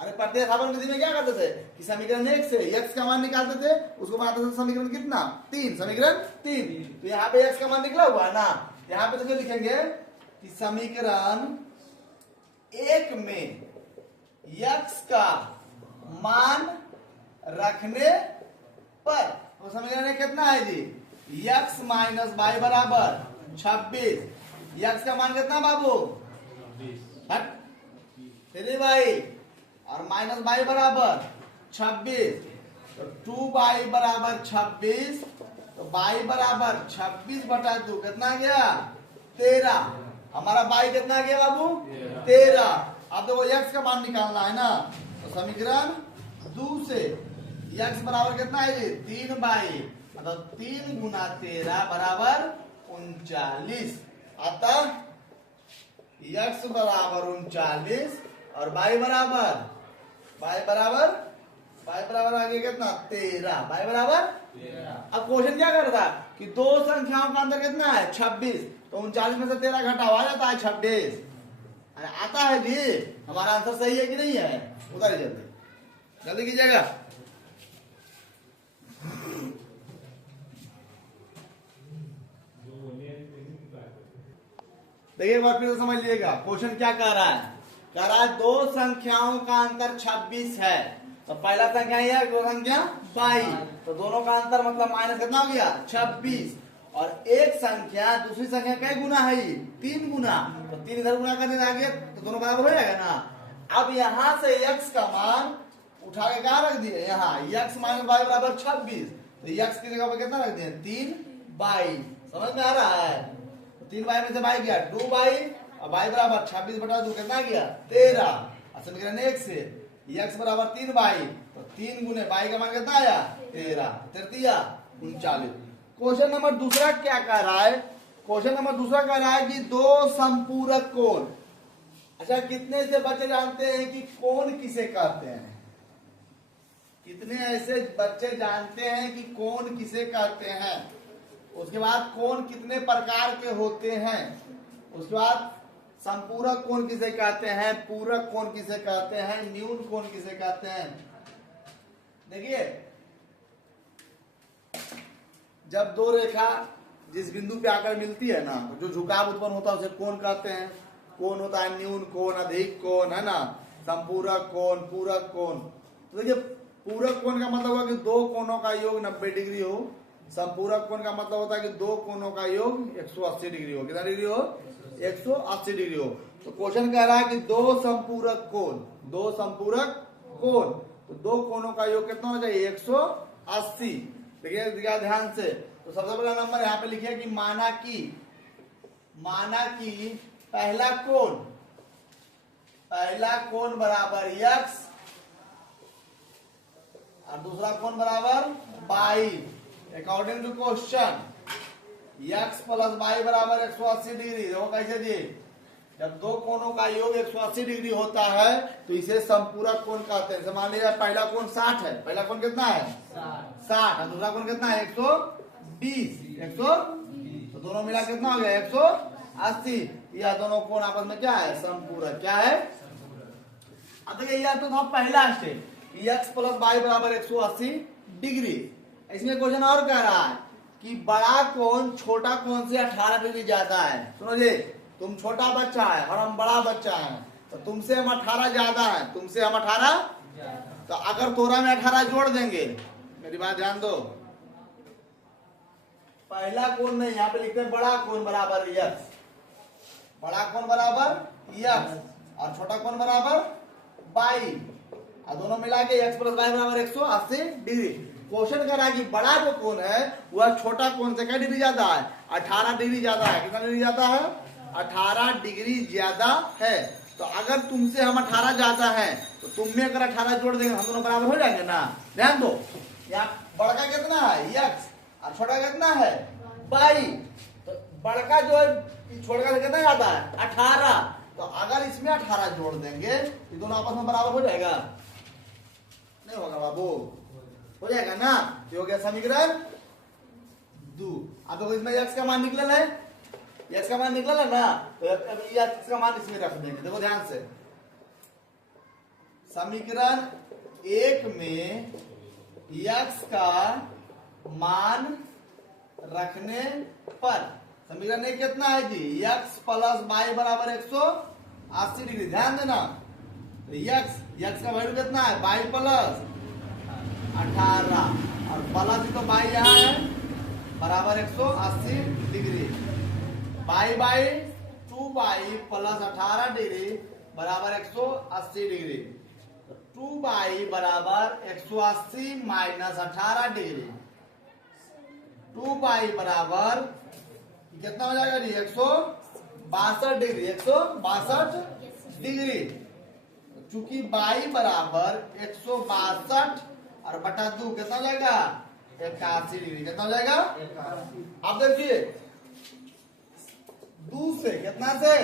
अरे प्रतिस्थापन विधि में क्या करते थे कि समीकरण 1 से x का मान निकालते थे, उसको बनाते थे समीकरण कितना, 3। समीकरण 3। तो यहाँ पे x का मान निकला हुआ है ना। यहाँ पे तो क्या लिखेंगे कि समीकरण 1 में x का मान रखने पर, तो समीकरण कितना है जी, x माइनस वाई बराबर 26। x का मान कितना बाबू, 3y और माइनस वाई बराबर 26। तो 2y बराबर 26, तो y बराबर 26 बटा 2 कितना गया, 13। हमारा y कितना गया बाबू, 13। अब देखो x का मान निकालना है ना। तो समीकरण 2 से x बराबर कितना है जी, 3y, मतलब 3 गुना 13 बराबर 39। अतः x बराबर 39 और y बराबर आ गया कितना, 13। y बराबर 13। अब क्वेश्चन क्या कर रहा है कि दो संख्याओं का अंतर कितना है, 26। तो 39 में से 13 घटाओ, आ जाता है 26। अरे आता है जी। हमारा आंसर सही है कि नहीं है, उतारिए जल्दी जल्दी कीजिएगा। देखिए एक बार फिर से समझ लीजिएगा क्वेश्चन क्या कह रहा है। कह रहा है दो संख्याओं का अंतर 26 है। तो पहला संख्या ये है, दो संख्या y। तो दोनों का अंतर मतलब माइनस कितना हो गया, 26। और एक संख्या दूसरी संख्या कै गुना है, 3 गुना। तो 3 इधर गुना करने आगे तो दोनों बराबर हो जाएगा ना। अब यहाँ से x का मान उठा के कहाँ रख दिए, यहाँ x माइनस वाई बराबर 26। तो x की जगह पर कितना रख दिए, 3y। समझ में आ रहा है। 3y में से y गया 2y और y बराबर 26 बटा 2 कितना गया, 13। समीकरण 1 से x बराबर 3y, तो 3 गुने y का मान कितना आया, 13। 39। क्वेश्चन नंबर दूसरा क्या कह रहा है? क्वेश्चन नंबर दूसरा कह रहा है कि दो संपूरक कोण। अच्छा, कितने से बच्चे जानते हैं कि कोण किसे कहते हैं? कितने ऐसे बच्चे जानते हैं कि कोण किसे कहते हैं? उसके बाद कोण कितने प्रकार के होते हैं? उसके बाद संपूरक कोण किसे कहते हैं, पूरक कोण किसे कहते हैं, न्यून कोण किसे कहते हैं? देखिए, जब दो रेखा जिस बिंदु पे आकर मिलती है ना, तो जो झुकाव उत्पन्न होता है उसे कोण कहते हैं। कोण होता है न्यून कोण, अधिक कोण, है ना, संपूरक कोण, पूरक कोण। तो देखिए, पूरक कोण का मतलब होगा कि दो कोणों का योग 90 डिग्री हो। संपूरक कोण का मतलब होता है कि दो कोणों का योग 180 डिग्री हो। कितना डिग्री हो? 180 डिग्री हो। तो क्वेश्चन कह रहा है कि दो संपूरक कोण, दो संपूरक कोण, तो दो कोणों का योग कितना हो जाए? 180। देखिए ध्यान से, तो सबसे पहला नंबर यहाँ पे लिखिए कि माना कि पहला कोण बराबर x और दूसरा कोण बराबर y। According to question x plus y बराबर 180 डिग्री। देखो कैसे दिए, जब दो कोणों का योग 180 डिग्री होता है तो इसे संपूरक कोण कहते हैं। मान लीजिए पहला कोण 60 है, पहला कोण कितना है? 60। और दूसरा कोण कितना है? 120। तो दोनों मिला कितना हो गया? 180। यह दोनों कोण आपस में क्या है? संपूरक। क्या है? अब देखिए, यह तो था पहला स्टेप, x प्लस वाई बराबर 180 डिग्री। इसमें क्वेश्चन और कह रहा है कि बड़ा कोण छोटा कोण से 18 डिग्री ज्यादा है। सुनो जी, तुम छोटा बच्चा है और हम बड़ा बच्चा है, तो तुमसे हम 18 ज्यादा है, तुमसे हम 18। तो अगर तोरा में 18 जोड़ देंगे, मेरी बात ध्यान दो, पहला कोण नहीं, यहाँ पे लिखते हैं बड़ा कोण बराबर x, बड़ा कोण बराबर x और छोटा कोण बराबर y, और दोनों मिला के x प्लस y बराबर 180 डिग्री। क्वेश्चन कह रहा है कि बड़ा जो कोण है वह छोटा कोण से क्या डिग्री ज्यादा है? 18 डिग्री ज्यादा है। कितना डिग्री ज्यादा है? 18 डिग्री ज्यादा है। तो अगर तुमसे हम 18 ज्यादा है तो तुम में अगर 18 जोड़ देंगे, हम दोनों बराबर हो जाएंगे ना। ध्यान दो, यहाँ बड़का कितना है? x और छोटा कितना है? y। तो बड़का जो है छोटा कितना ज्यादा है? 18। तो अगर इसमें 18 जोड़ देंगे, ये दोनों आपस में बराबर हो जाएगा? नहीं होगा बाबू, हो जाएगा ना। ये हो गया समीकरण 2। अब देखो, इसमें x का मान निकला है, x का मान निकला है ना, तो अभी x का मान इसमें रख देंगे। देखो ध्यान से, समीकरण 1 में x का मान रखने पर समीकरण 1 कितना है जी? x प्लस y बराबर 180 डिग्री। ध्यान देना, तो x का वैल्यू कितना है? y प्लस 18 और प्लस तो y यहाँ है बराबर 180 degree. y by 2y plus 18 degree बराबर 180 डिग्री। 2y बराबर 180 माइनस 18 डिग्री। 2y बराबर कितना हो जाएगा जी? 162 डिग्री। 162 डिग्री। चूंकि y बराबर 162 और बटा 2 कितना हो जाएगा? 81 डिग्री। कितना हो जाएगा? अब देखिए, 2 से कितना से?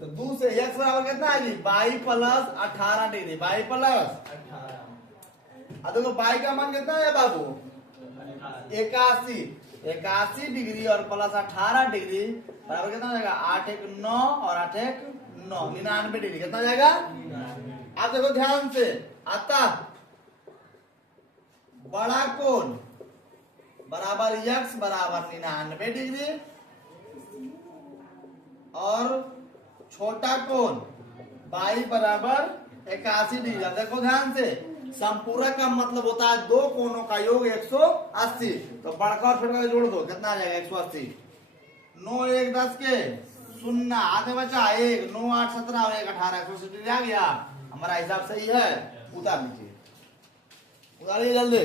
तो 2 से x बराबर कितना है जी? y plus 18 degree. y plus 18। अब देखो y का मान कितना है बाबू? 81 डिग्री और प्लस 18 डिग्री बराबर कितना हो जाएगा? 8 1 9 और 8 1 9, 99 डिग्री। कितना हो जाएगा? आप देखो ध्यान से, अतः बड़ा कोण बराबर x बराबर 99 डिग्री और छोटा कोण y बराबर 81 डिग्री। अब देखो ध्यान से, संपूरक का मतलब होता है दो कोणों का योग 180। तो बड़का और छोटा का जोड़ दो, कितना आ जाएगा? 180। 9 1 10 के 0, आधे बचा 1, 9 8 17 और 1 18, 180 डिग्री आ गया। हमारा हिसाब सही है। उतार लीजिए, उतारिए जल्दी।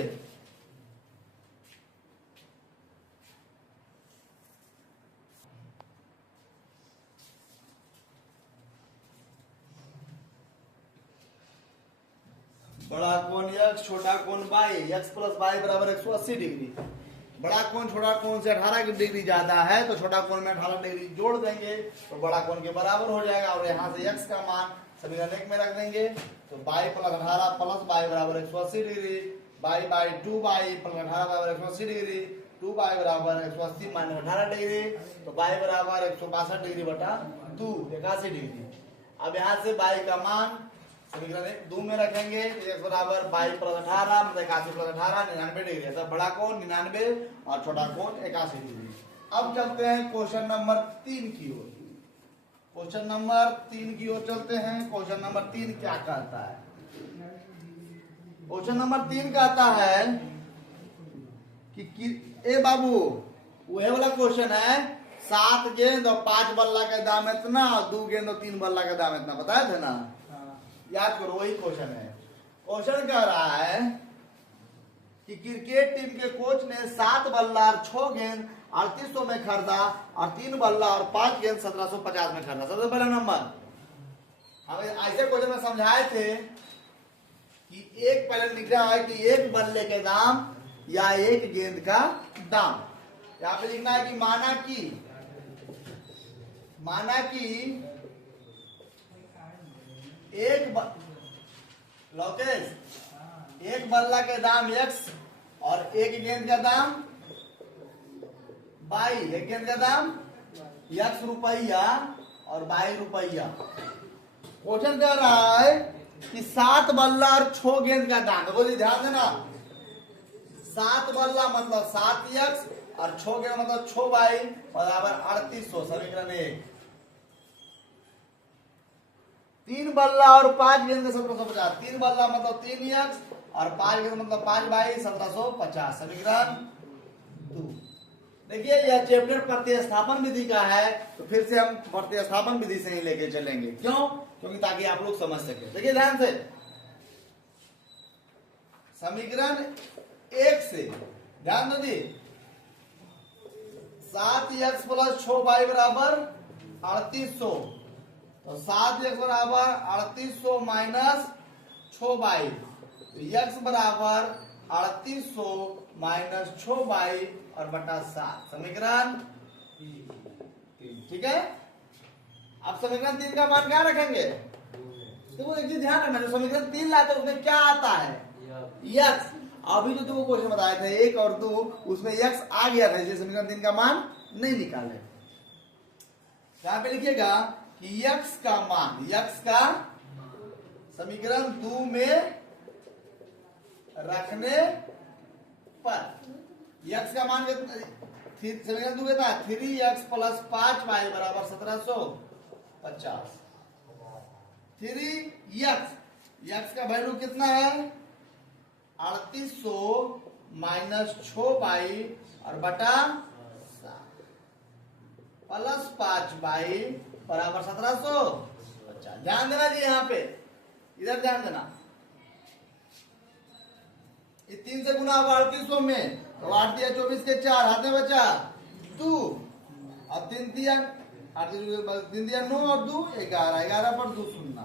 बड़ा कोण x, छोटा कोण y, x प्लस y बराबर 180 डिग्री। बड़ा कोण छोटा कोण से 18 डिग्री ज्यादा है तो छोटा कोण में 18 डिग्री जोड़ देंगे तो बड़ा कोण के बराबर हो जाएगा। और यहाँ से x का मान समीकरण 1 में रख देंगे तो बाई प्लस 18 प्लस बाई बराबर 180 degree, by by 2 by plus 18 बराबर 180 डिग्री, 2 बाई बराबर 180 माइनस 18 डिग्री तो बाई बराबर 162 डिग्री बटा 2 81 डिग्री। अब यहाँ से बाई का मान समीकरण 1 2 में रखेंगे तो x बराबर बाई प्लस 18 मतलब 81 प्लस 18 99 डिग्री है। बड़ा कोण 99 और छोटा कोण 81 डिग्री। अब चलते हैं क्वेश्चन नंबर 3 की ओर। क्वेश्चन नंबर 3 की ओर चलते हैं। क्वेश्चन नंबर 3 क्या कहता है? क्वेश्चन नंबर 3 कहता है कि ए बाबू वह वाला क्वेश्चन है 7 गेंद और 5 बल्ला का दाम इतना और 2 गेंद और 3 बल्ला का दाम इतना, बताए थे ना? याद करो वही क्वेश्चन है। क्वेश्चन कह रहा है कि क्रिकेट टीम के कोच ने 7 बल्ला और 6 गेंद 3800 में खरीदा और 3 बल्ला और 5 गेंद 1750 में खरीदा। सबसे पहला नंबर हमें ऐसे क्वेश्चन में समझाए थे कि एक पहले लिख रहा है कि एक बल्ले के दाम या एक गेंद का दाम। यहाँ पे लिखना है कि माना कि लोकेश एक बल्ला के दाम x और एक गेंद का दाम बाई, एक गेंद का दाम x रुपया और बाई रुपया। क्वेश्चन कह रहा है कि 7 बल्ला और 6 गेंद का दाम, तो बोलिए ध्यान देना 7 बल्ला मतलब 7x और 6 गेंद मतलब 6 बाई बराबर 3800 समीकरण 1। 3 बल्ला और 5 गेंद का 1750, 3 बल्ला मतलब 3x और 5 गेंद मतलब 5 बाई 1750 समीकरण 2। देखिए यह चैप्टर प्रतिस्थापन विधि का है तो फिर से हम प्रतिस्थापन विधि से ही लेके चलेंगे। क्यों? क्योंकि ताकि आप लोग समझ सके। देखिए ध्यान से समीकरण 1 से ध्यान दो जी 7x प्लस 6 बाई बराबर 3800 तो 7x बराबर 3800 माइनस 6 बाई तो x बराबर 3800 माइनस 6 बाई और बटा 7 समीकरण 3। ठीक है। अब समीकरण 3 का मान क्या रखेंगे? देखो एक चीज ध्यान रखना, जो समीकरण 3 लाते हैं उसमें क्या आता है? x। अभी जो तुमको क्वेश्चन बताए थे 1 और 2 उसमें x आ गया था, इसलिए समीकरण 3 का मान नहीं निकाले। यहाँ पे लिखिएगा कि x का मान, x का समीकरण 2 में रखने पर x का मान समीकरण 2 कहता है 3x प्लस 5 वाई बराबर 1750। 3x का वैल्यू कितना है? 3800 माइनस 6 बाई और बटा 7 प्लस 5 बाई बराबर 1750। ध्यान देना जी, यहाँ पे इधर ध्यान देना। ये 3 से गुना हुआ 3800 में तो 8 दिया 24 के 4 हाथ में बचा 2 और 3 दिया 9 और 2 11, 11 पर 2 शून्य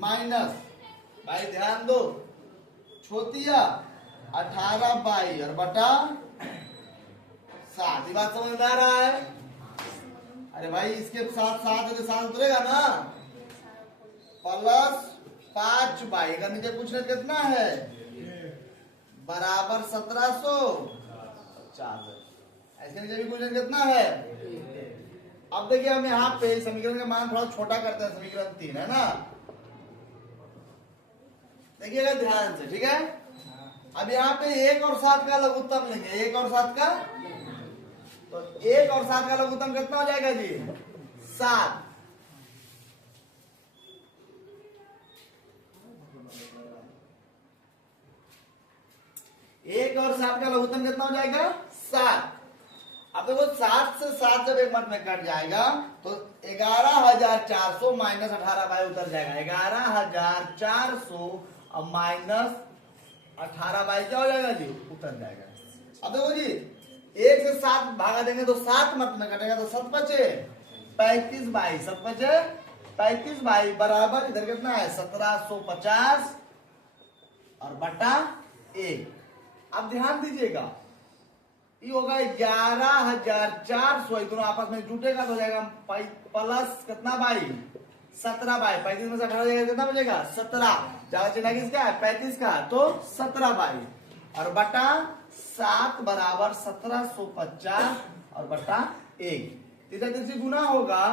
माइनस भाई ध्यान दो छोतिया 18 बाई और बटा 7। ये बात समझ में आ रहा है? अरे भाई इसके साथ साथ उतरेगा ना प्लस 5 बाई का नीचे कुछ नहीं कितना है बराबर 1750। ऐसे नीचे भी कुछ नहीं कितना है। अब देखिए हम यहाँ पे समीकरण का मान थोड़ा छोटा करते हैं, समीकरण 3 है ना, देखिएगा ध्यान से। ठीक है। अब यहाँ पे 1 और 7 का लघुत्तम लेंगे, 1 और 7 का, तो 1 और 7 का लघुत्तम कितना हो जाएगा जी? 7। एक और 7 का लघुत्तम कितना हो जाएगा? 7। अब देखो 7 से 7 जब एक मत में कट जाएगा तो 11,400 माइनस 18 बाई उतर जाएगा। 11,400 और माइनस 18 बाई क्या हो जाएगा जी? उतर जाएगा। अब देखो जी 1 से 7 भागा देंगे तो 7 मत में कटेगा तो 7 बचे 35 बाई, 7 बचे 35 बाई बराबर इधर कितना है 1750 और बटा 1। अब ध्यान दीजिएगा ये होगा 11,400, दोनों आपस में जुटेगा तो हो जाएगा प्लस कितना बाई 17 बाई 35 में से 18 जाएगा कितना बचेगा 17, ज्यादा चिन्ह किसका है 35 का, तो 17 बाई और बटा 7 बराबर 1750 और बटा 1, तीसरा तीसरी गुना होगा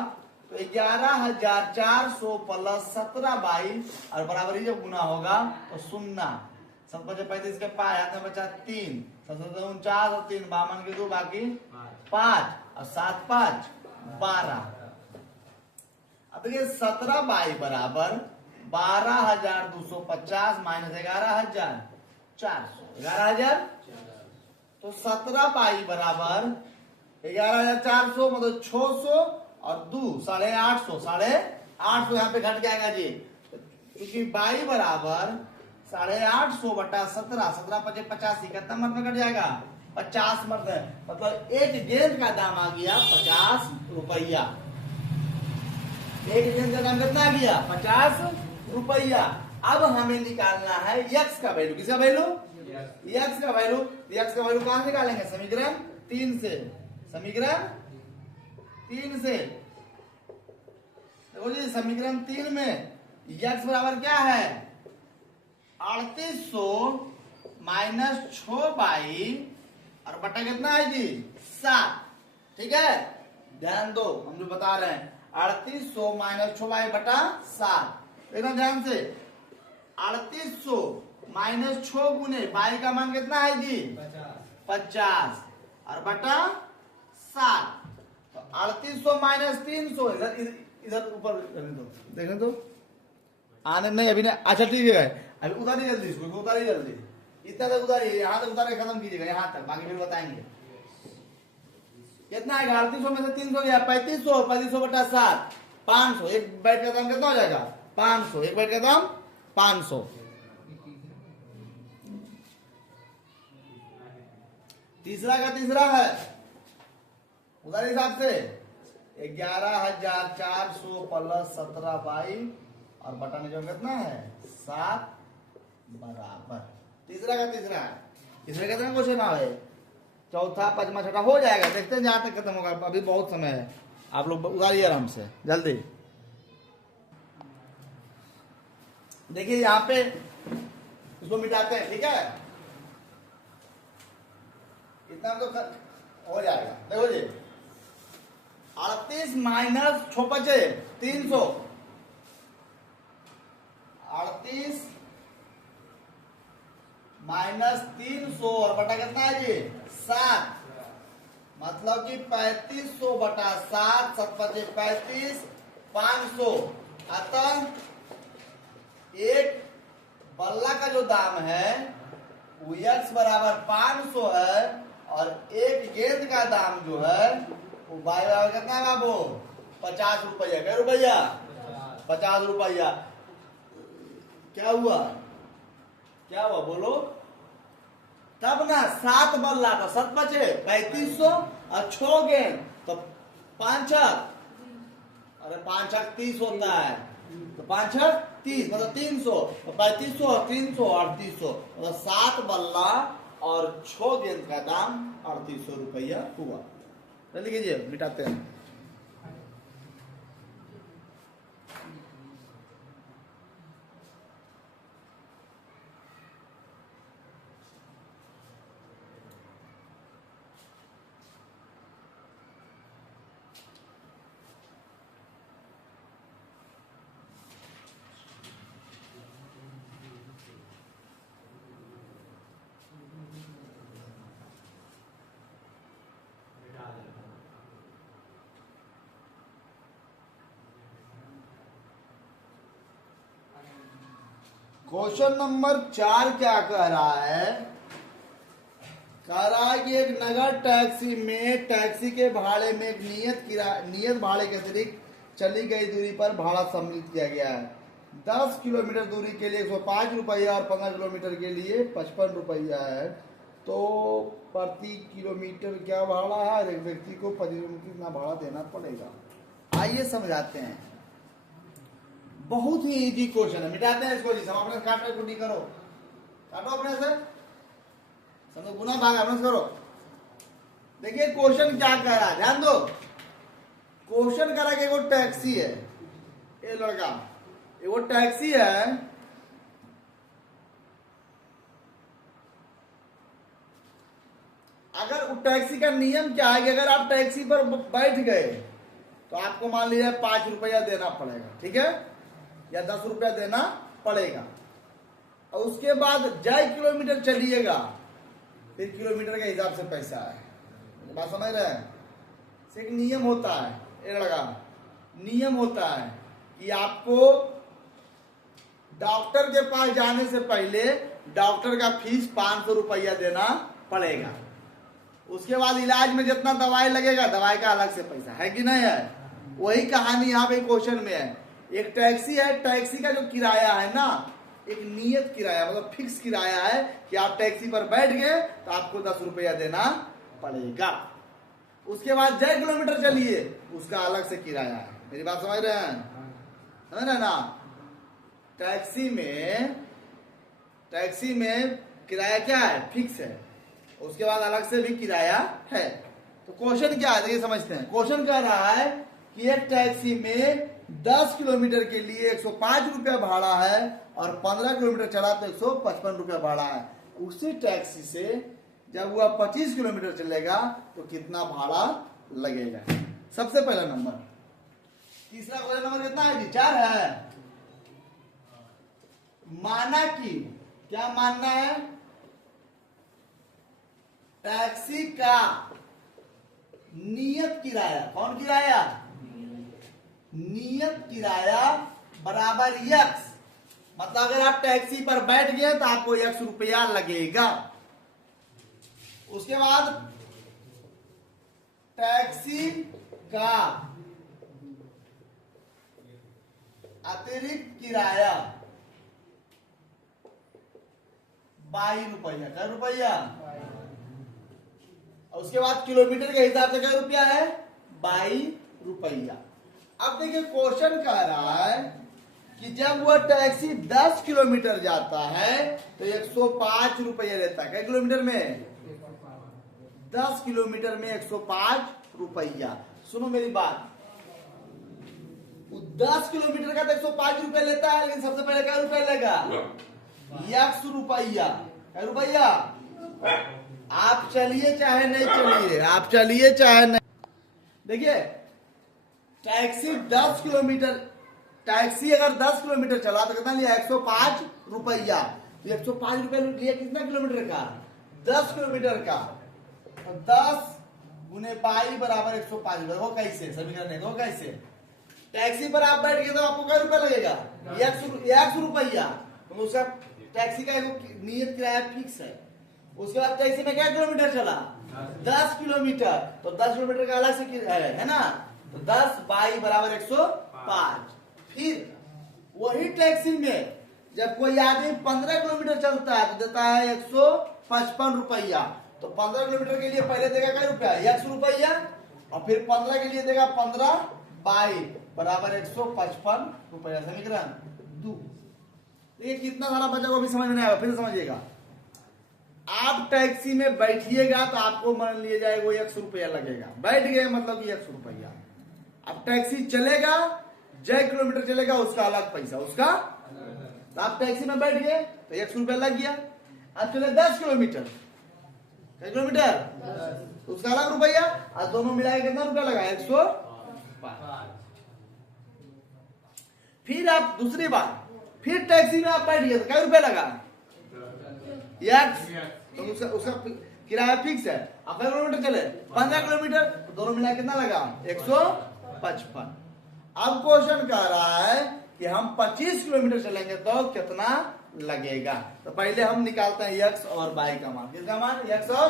तो 11,400 प्लस 17 बाई और बराबर ही जब गुना होगा तो 0, 7 बचे 35 के पाए, हाथ में बचा 3, 7 49 और 3 52 के 2 बाकी 5 और 7 5 12। अब देखिए 17 बाई बराबर 12,250 माइनस 11,400, 11,000, तो 17 बाई बराबर 11,400 मतलब 600 और 2 850, 850 यहाँ पे घट जाएगा जी, क्योंकि बाई बराबर 850 बटा 17, 17 पचे 85, कितना मर्द में कट जाएगा 50 मर्द है, मतलब एक गेंद का दाम आ गया 50 रुपया। एक गेंद का दाम कितना आ गया 50 रुपया। अब हमें निकालना है यक्स का वैल्यू, किसका वैल्यू यक्स का वैल्यू। यक्स का वैल्यू कहां से निकालेंगे समीकरण 3 से, समीकरण 3 से देखो जी, समीकरण 3 में यक्स बराबर क्या है 3800 माइनस 6 बाई और बटा कितना है जी 7, ठीक है, ध्यान दो हम जो बता रहे हैं 3800 माइनस 6 बाई बटा 7, देखो ध्यान से 3800 माइनस 6 गुने बाई का मान कितना है जी 50 और बटा 7, तो 3800 माइनस 300 इधर ऊपर देखने तो आने नहीं अभी नहीं, अच्छा ठीक है अभी उतारिए जल्दी, इसको उतारिए जल्दी, इतना तक उतारिए, यहाँ तक उतारे खत्म कीजिएगा, यहाँ तक बाकी फिर बताएंगे कितना आएगा 3800 में से 300 गया 3500, 3500 बटा 7 500, एक बैट का दाम कितना हो जाएगा 500, एक बैट का दाम 500। तीसरा का तीसरा है उधर हिसाब से 11,400 प्लस 17 बाई और बटा में जो कितना है 7 बराबर, तीसरा का तीसरा है, तीसरे का क्वेश्चन है, चौथा पांचवा छठा हो जाएगा, देखते हैं जहां तक खत्म होगा, अभी बहुत समय है, आप लोग उतारिए आराम से जल्दी। देखिए यहाँ पे इसको मिटाते हैं, ठीक है, इतना तो हो जाएगा, देखो जी 38 माइनस 6 बचे 300, 38 माइनस 300 और बटा कितना है जी 7, मतलब कि 3500 बटा 7, 7 बचे 35, 500, अतः एक बल्ला का जो दाम है वो यक्स बराबर 500 है और एक गेंद का दाम जो है वो बाई बराबर कितना है बाबू 50 रुपया, क्या रुपया 50 रुपया। क्या हुआ बोलो, तब ना 7 बल्ला तो 7 बचे 3500 और 6 गेंद तो 5 अरे 5 30 होता है, तो 5 30 मतलब 300, 3500 और 300 3800, मतलब 7 बल्ला और 6 गेंद का दाम 3800 रुपया हुआ। जल्दी कीजिए मिटाते हैं। क्वेश्चन नंबर 4 क्या कह रहा है, कह रहा है कि एक नगर टैक्सी में टैक्सी के भाड़े में एक नियत भाड़े के अतिरिक्त चली गई दूरी पर भाड़ा सम्मिलित किया गया है। 10 किलोमीटर दूरी के लिए 105 रुपया और 15 किलोमीटर के लिए 55 रुपया है, तो प्रति किलोमीटर क्या भाड़ा है, एक व्यक्ति को प्रति किलोमीटर कितना भाड़ा देना पड़ेगा। आइए समझाते हैं, बहुत ही इजी क्वेश्चन है, मिटाते हैं इसको जी, समापन काटो कुटी करो, काटो अपने से, समझो गुना भाग अपने से करो, देखिए क्वेश्चन क्या कह रहा है, ध्यान दो। क्वेश्चन कह रहा है कि वो टैक्सी है, ये लड़का, ये वो टैक्सी है, अगर टैक्सी का नियम क्या है कि अगर आप टैक्सी पर बैठ गए तो आपको मान लीजिए 5 रुपया देना पड़ेगा, ठीक है, या 10 रुपया देना पड़ेगा। और उसके बाद जाए किलोमीटर चलिएगा, फिर किलोमीटर के हिसाब से पैसा है। बात समझ रहे हैं? एक नियम होता है, ये लगा नियम होता है कि आपको डॉक्टर के पास जाने से पहले डॉक्टर का फीस 500 रुपया देना पड़ेगा। उसके बाद इलाज में जितना दवाई लगेगा, दवाई का अलग से पैसा है कि नहीं है। वही कहानी यहाँ पे क्वेश्चन में है। एक टैक्सी है, टैक्सी का जो किराया है ना, एक नियत किराया, मतलब फिक्स किराया है कि आप टैक्सी पर बैठ गए तो आपको 10 रुपया देना पड़ेगा। उसके बाद 1 किलोमीटर चलिए, उसका अलग से किराया है। मेरी बात समझ रहे हैं? समझ रहे ना? टैक्सी में किराया क्या है? फिक्स है। उसके बाद अलग से भी किराया है। तो क्वेश्चन क्या है, देखिए समझते हैं। क्वेश्चन कह रहा है कि एक टैक्सी में 10 किलोमीटर के लिए 105 रुपया भाड़ा है और 15 किलोमीटर चला तो 155 रुपया भाड़ा है। उसी टैक्सी से जब वह 25 किलोमीटर चलेगा तो कितना भाड़ा लगेगा? सबसे पहला नंबर। तीसरा क्वेश्चन नंबर कितना है जी? 4 है। माना कि, क्या मानना है? टैक्सी का नियत किराया, कौन किराया? नियत किराया बराबर यक्स, मतलब अगर आप टैक्सी पर बैठ गए तो आपको 100 रुपया लगेगा। उसके बाद टैक्सी का अतिरिक्त किराया 22 रुपया, क्या रुपया? उसके बाद किलोमीटर के हिसाब से क्या रुपया है? 22 रुपया। अब देखिए क्वेश्चन कह रहा है कि जब वह टैक्सी 10 किलोमीटर जाता है तो 105 रुपया लेता है। क्या किलोमीटर में? 10 किलोमीटर में 105 रुपया। सुनो मेरी बात, 10 किलोमीटर का तो 105 रुपया लेता है, लेकिन सबसे पहले क्या रुपया लेगा? 100 रुपया। क्या रुपया? आप चलिए चाहे नहीं चलिए, आप चलिए चाहे नहीं। देखिए टैक्सी 10 किलोमीटर, टैक्सी अगर 10 किलोमीटर चला तो कितना लिया? 105 रुपया। 105 रुपया लिया कितना किलोमीटर का? 10 किलोमीटर का। तो 10 गुने 22 बराबर 105 रुपया। वो कैसे समीकरण है? वो कैसे? टैक्सी पर आप बैठ गए तो आपको क्या रुपया लगेगा? 100 रुपया। तो उसका टैक्सी का नियत किराया फिक्स है। उसके बाद टैक्सी में क्या किलोमीटर चला? 10 किलोमीटर। तो 10 किलोमीटर का अलग से किराया है ना, तो 10 22 बराबर 105। फिर वही टैक्सी में जब कोई आदमी 15 किलोमीटर चलता है तो देता है 155 रुपया। तो 15 किलोमीटर के लिए पहले देगा क्या रुपया? 100 रुपया। और फिर 15 के लिए देगा 15 22 बराबर 155 रुपया। समीकरण 2। देखिए कितना सारा बचा, वो भी समझ में नहीं आएगा, फिर समझिएगा। आप टैक्सी में बैठिएगा तो आपको मान लिया जाए वो 100 रुपया लगेगा। बैठ गए मतलब कि 100 रुपया। अब टैक्सी चलेगा, 1 किलोमीटर चलेगा, उसका अलग पैसा, उसका। तो आप टैक्सी में बैठ गए तो 100 रुपया लग गया। अब चले 10 किलोमीटर, क्या किलोमीटर? तो उसका अलग रुपया। और दोनों मिला के कितना रुपया लगा? 105। फिर आप दूसरी बार फिर टैक्सी में आप बैठ गए तो क्या रुपया लगा? यक्स। तो उसका किराया फिक्स है। अब 5 किलोमीटर चले, 15 किलोमीटर, तो दोनों मिला कितना लगा? 155। अब क्वेश्चन कह रहा है कि हम 25 किलोमीटर चलेंगे तो कितना लगेगा? तो पहले हम निकालते हैं यक्स और बाई का मान। किसका मान? यक्स और।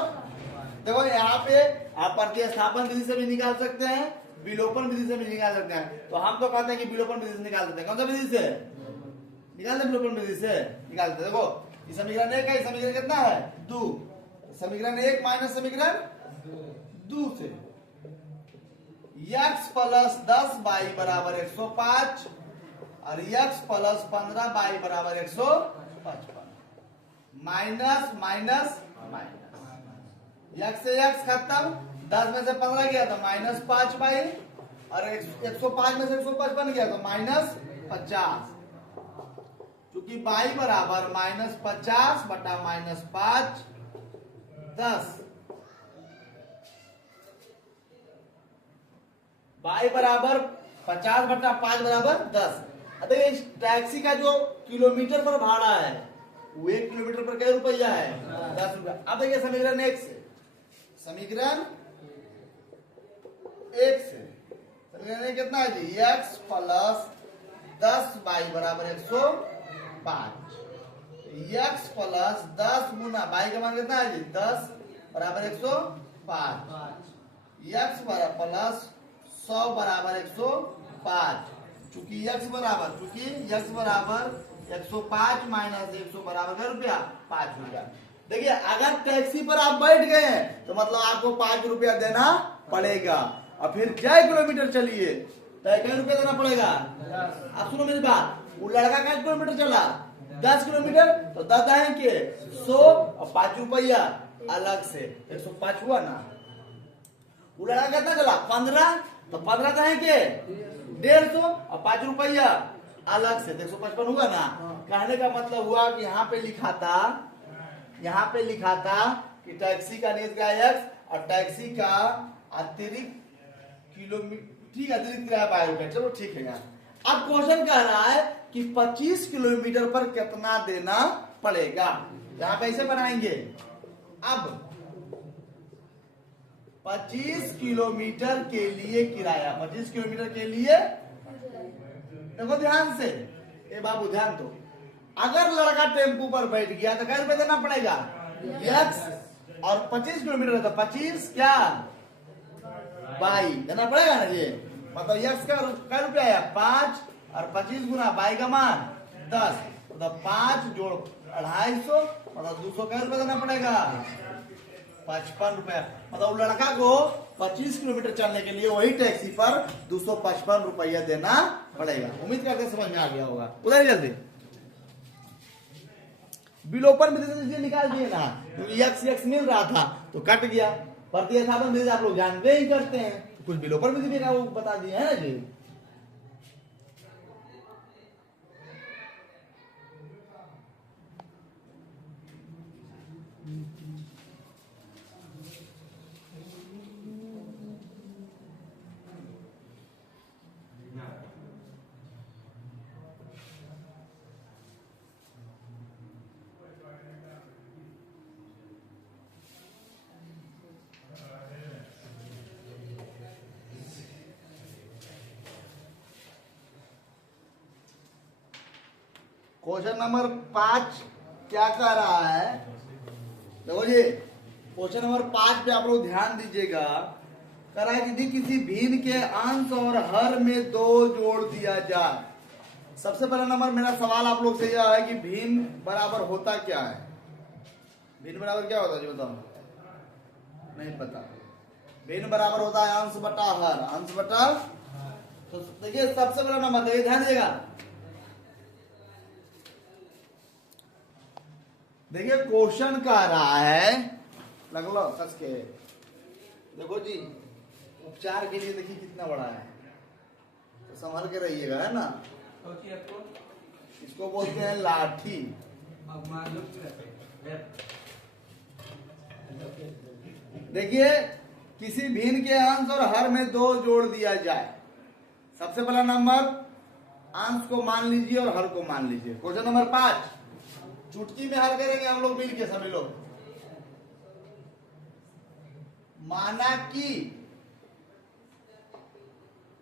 देखो यहाँ पे आप प्रतिस्थापन विधि से भी निकाल सकते हैं, विलोपन विधि से भी निकाल सकते हैं। तो हम तो कहते हैं कि विलोपन विधि से निकाल देते हैं। कौन सा विधि से निकालते? विलोपन विधि से निकालते। देखो समीकरण 1 है, समीकरण कितना है? 2। समीकरण 1 माइनस समीकरण 2 से यक्स प्लस 10 बाई बराबर 105 और यक्स प्लस 15 बाई बराबर 155। माइनस माइनस माइनस, यक्स से यक्स खत्म, 10 में से 15 गया तो -5 और 105 में से 155 गया तो -50, क्योंकि बाई बराबर -50 बटा -5 10, बाई बराबर 50 बटा 5 बराबर 10। अरे इस टैक्सी का जो किलोमीटर पर भाड़ा है वो 1 किलोमीटर पर कितना रुपया है? 10 रुपया। अब देखिए समीकरण 1 से, समीकरण 1 से समीकरण 1 कितना है जी? x प्लस 10 बाई बराबर 105, x प्लस 10 गुना बाई का मान कितना है जी? 10 बराबर 105, x प्लस 100 बराबर 105, चूंकि x बराबर 105 माइनस 100 बराबर क्या रुपया? 5 रुपया। देखिए अगर टैक्सी पर आप बैठ गए हैं तो मतलब आपको 5 रुपया देना पड़ेगा, और फिर 6 किलोमीटर चलिए तो कितने रुपया देना पड़ेगा? आप सुनो मेरी बात, वो लड़का कितने किलोमीटर चला? 10 किलोमीटर, तो 10 है के 100 और 5 रुपया अलग से 105 हुआ ना। वो लड़का कितना चला? 15, तो 15 है के 150 और 5 रुपया अलग से 155 हुआ ना। कहने का मतलब हुआ कि यहाँ पे लिखा था कि टैक्सी का नियत किराया x और टैक्सी का अतिरिक्त किराया 12 रुपया। चलो ठीक है यार। अब क्वेश्चन कह रहा है कि 25 किलोमीटर पर कितना देना पड़ेगा। यहाँ पे ऐसे बनाएंगे। अब 25 किलोमीटर के लिए किराया, 25 किलोमीटर के लिए देखो ध्यान से, ए बाबू ध्यान दो। अगर लड़का टेम्पू पर बैठ गया तो कितना रुपया देना पड़ेगा? x, और 25 किलोमीटर है तो 25 क्या बाई देना पड़ेगा ना जी। मतलब x का क्या रुपया है? 5, और 25 गुना बाई का मान 10, मतलब 5 जोड़ 250, मतलब 200 क्या रुपया देना पड़ेगा? 55 रुपया। मतलब लड़का को 25 किलोमीटर चलने के लिए वही टैक्सी पर 255 रुपया देना पड़ेगा। उम्मीद करते समझ में आ गया होगा। उधर जल्दी बिलोपन विधि से निकाल दिए ना, क्योंकि x मिल रहा था तो कट गया। प्रतिस्थापन विधि आप लोग जानते ही करते हैं, कुछ बिलोपन विधि भी वो बता दिए है ना जी। क्वेश्चन नंबर 5 क्या कह रहा है? देखो जी, क्वेश्चन नंबर 5 पे आप लोग ध्यान दीजिएगा। कह रहा है कि यदि किसी भिन्न के अंश और हर में 2 जोड़ दिया जाए। सबसे पहला नंबर मेरा सवाल आप लोग से यह है कि भिन्न बराबर होता क्या है? भिन्न बराबर क्या होता है जी बताओ? नहीं पता। भिन्न बराबर होता है अंश बटा हर, अंश बटा। तो देखिए सबसे पहला नंबर देखिए, ध्यान दीजिएगा। देखिए क्वेश्चन कह रहा है, लग लो कस के देखो जी, उपचार के लिए देखिए कितना बड़ा है, तो संभल के रहिएगा है ना। इसको बोलते हैं लाठी। देखिए किसी भिन्न के अंश और हर में 2 जोड़ दिया जाए। सबसे पहला नंबर अंश को मान लीजिए और हर को मान लीजिए। क्वेश्चन नंबर 5 चुटकी में हल करेंगे हम लोग मिलके सभी लोग। माना कि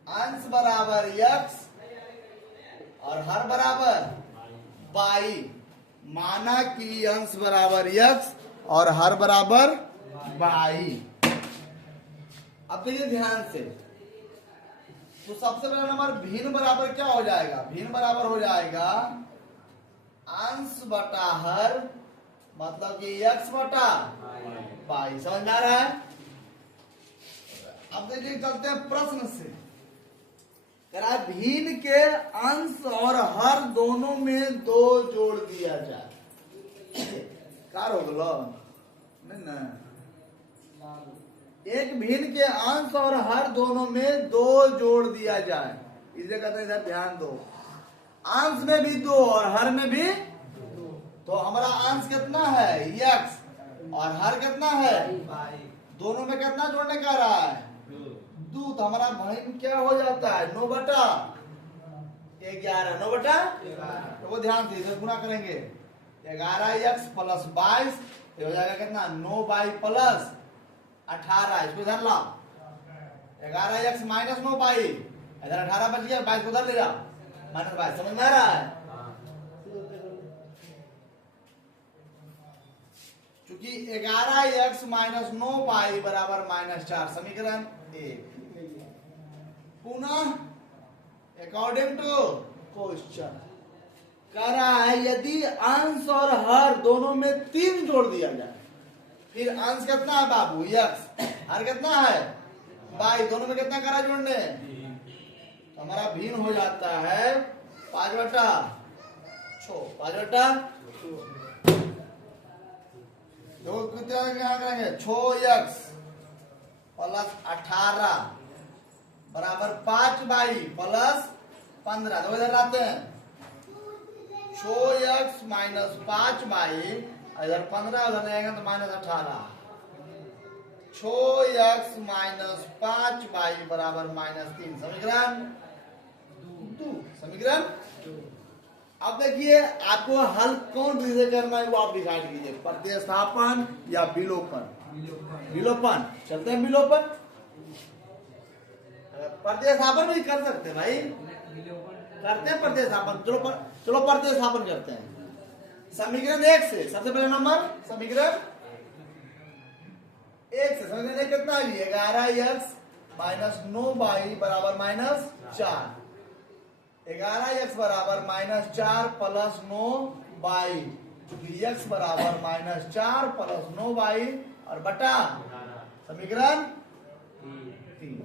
अंश बराबर x और हर बराबर बाई। माना कि अंश बराबर x और हर बराबर बाई। अब देखिए ध्यान से, तो सबसे पहला नंबर भिन्न बराबर क्या हो जाएगा? भिन्न बराबर हो जाएगा अंश बटा हर, मतलब कि x बटा बाई। समझ में आ रहा है? अब देखिए चलते हैं प्रश्न से। भिन्न के अंश और हर दोनों में 2 जोड़ दिया जाए। कार हो गलो नहीं ना, एक भिन्न के अंश और हर दोनों में 2 जोड़ दिया जाए। इसे कहते हैं, इधर ध्यान दो, अंश में भी 2 और हर में भी 2। तो हमारा अंश कितना है x और हर कितना है, दोनों में कितना जोड़ने का रहा है, 2। तो हमारा भाई क्या हो जाता है, 9 बटा 11, 9 बटा, तो वो ध्यान से इसे गुना करेंगे, 11x प्लस 22 हो जाएगा कितना, 9y प्लस 18। इसको इधर ला, 11x माइनस 9y, इधर 18 बच गया, 22 को उधर ले जा, माइनस 22। समझ में आ रहा है? क्योंकि 11x माइनस 9y बराबर -4, समीकरण 1। पुनः अकॉर्डिंग टू क्वेश्चन कह रहा है, यदि अंश और हर दोनों में 3 जोड़ दिया जाए, फिर अंश कितना है बाबू x, हर कितना है y, दोनों में कितना करा जोड़ने, तो हमारा भिन्न हो जाता है 5 बटा 6, 5 बटा 2 कितना यहाँ करेंगे, 6x प्लस 18 बराबर 5y प्लस 15। दो इधर लाते हैं, 6x माइनस 5y, इधर 15 उधर जाएगा तो -18। 6x माइनस 5y बराबर -3, समीकरण 2, समीकरण। अब देखिए आपको हल कौन से करना है वो आप डिसाइड कीजिए, प्रतिस्थापन या विलोपन। विलोपन चलते हैं, विलोपन प्रतिस्थापन भी कर सकते हैं भाई, करते हैं प्रतिस्थापन। चलो प्रतिस्थापन करते हैं। समीकरण 1 से सबसे पहले नंबर, समीकरण 1 से समीकरण 1 कितना है, 11x माइनस 9y बराबर -4, 11x बराबर -4 प्लस 9y, क्योंकि x बराबर -4 प्लस 9y और बटा समीकरण 3।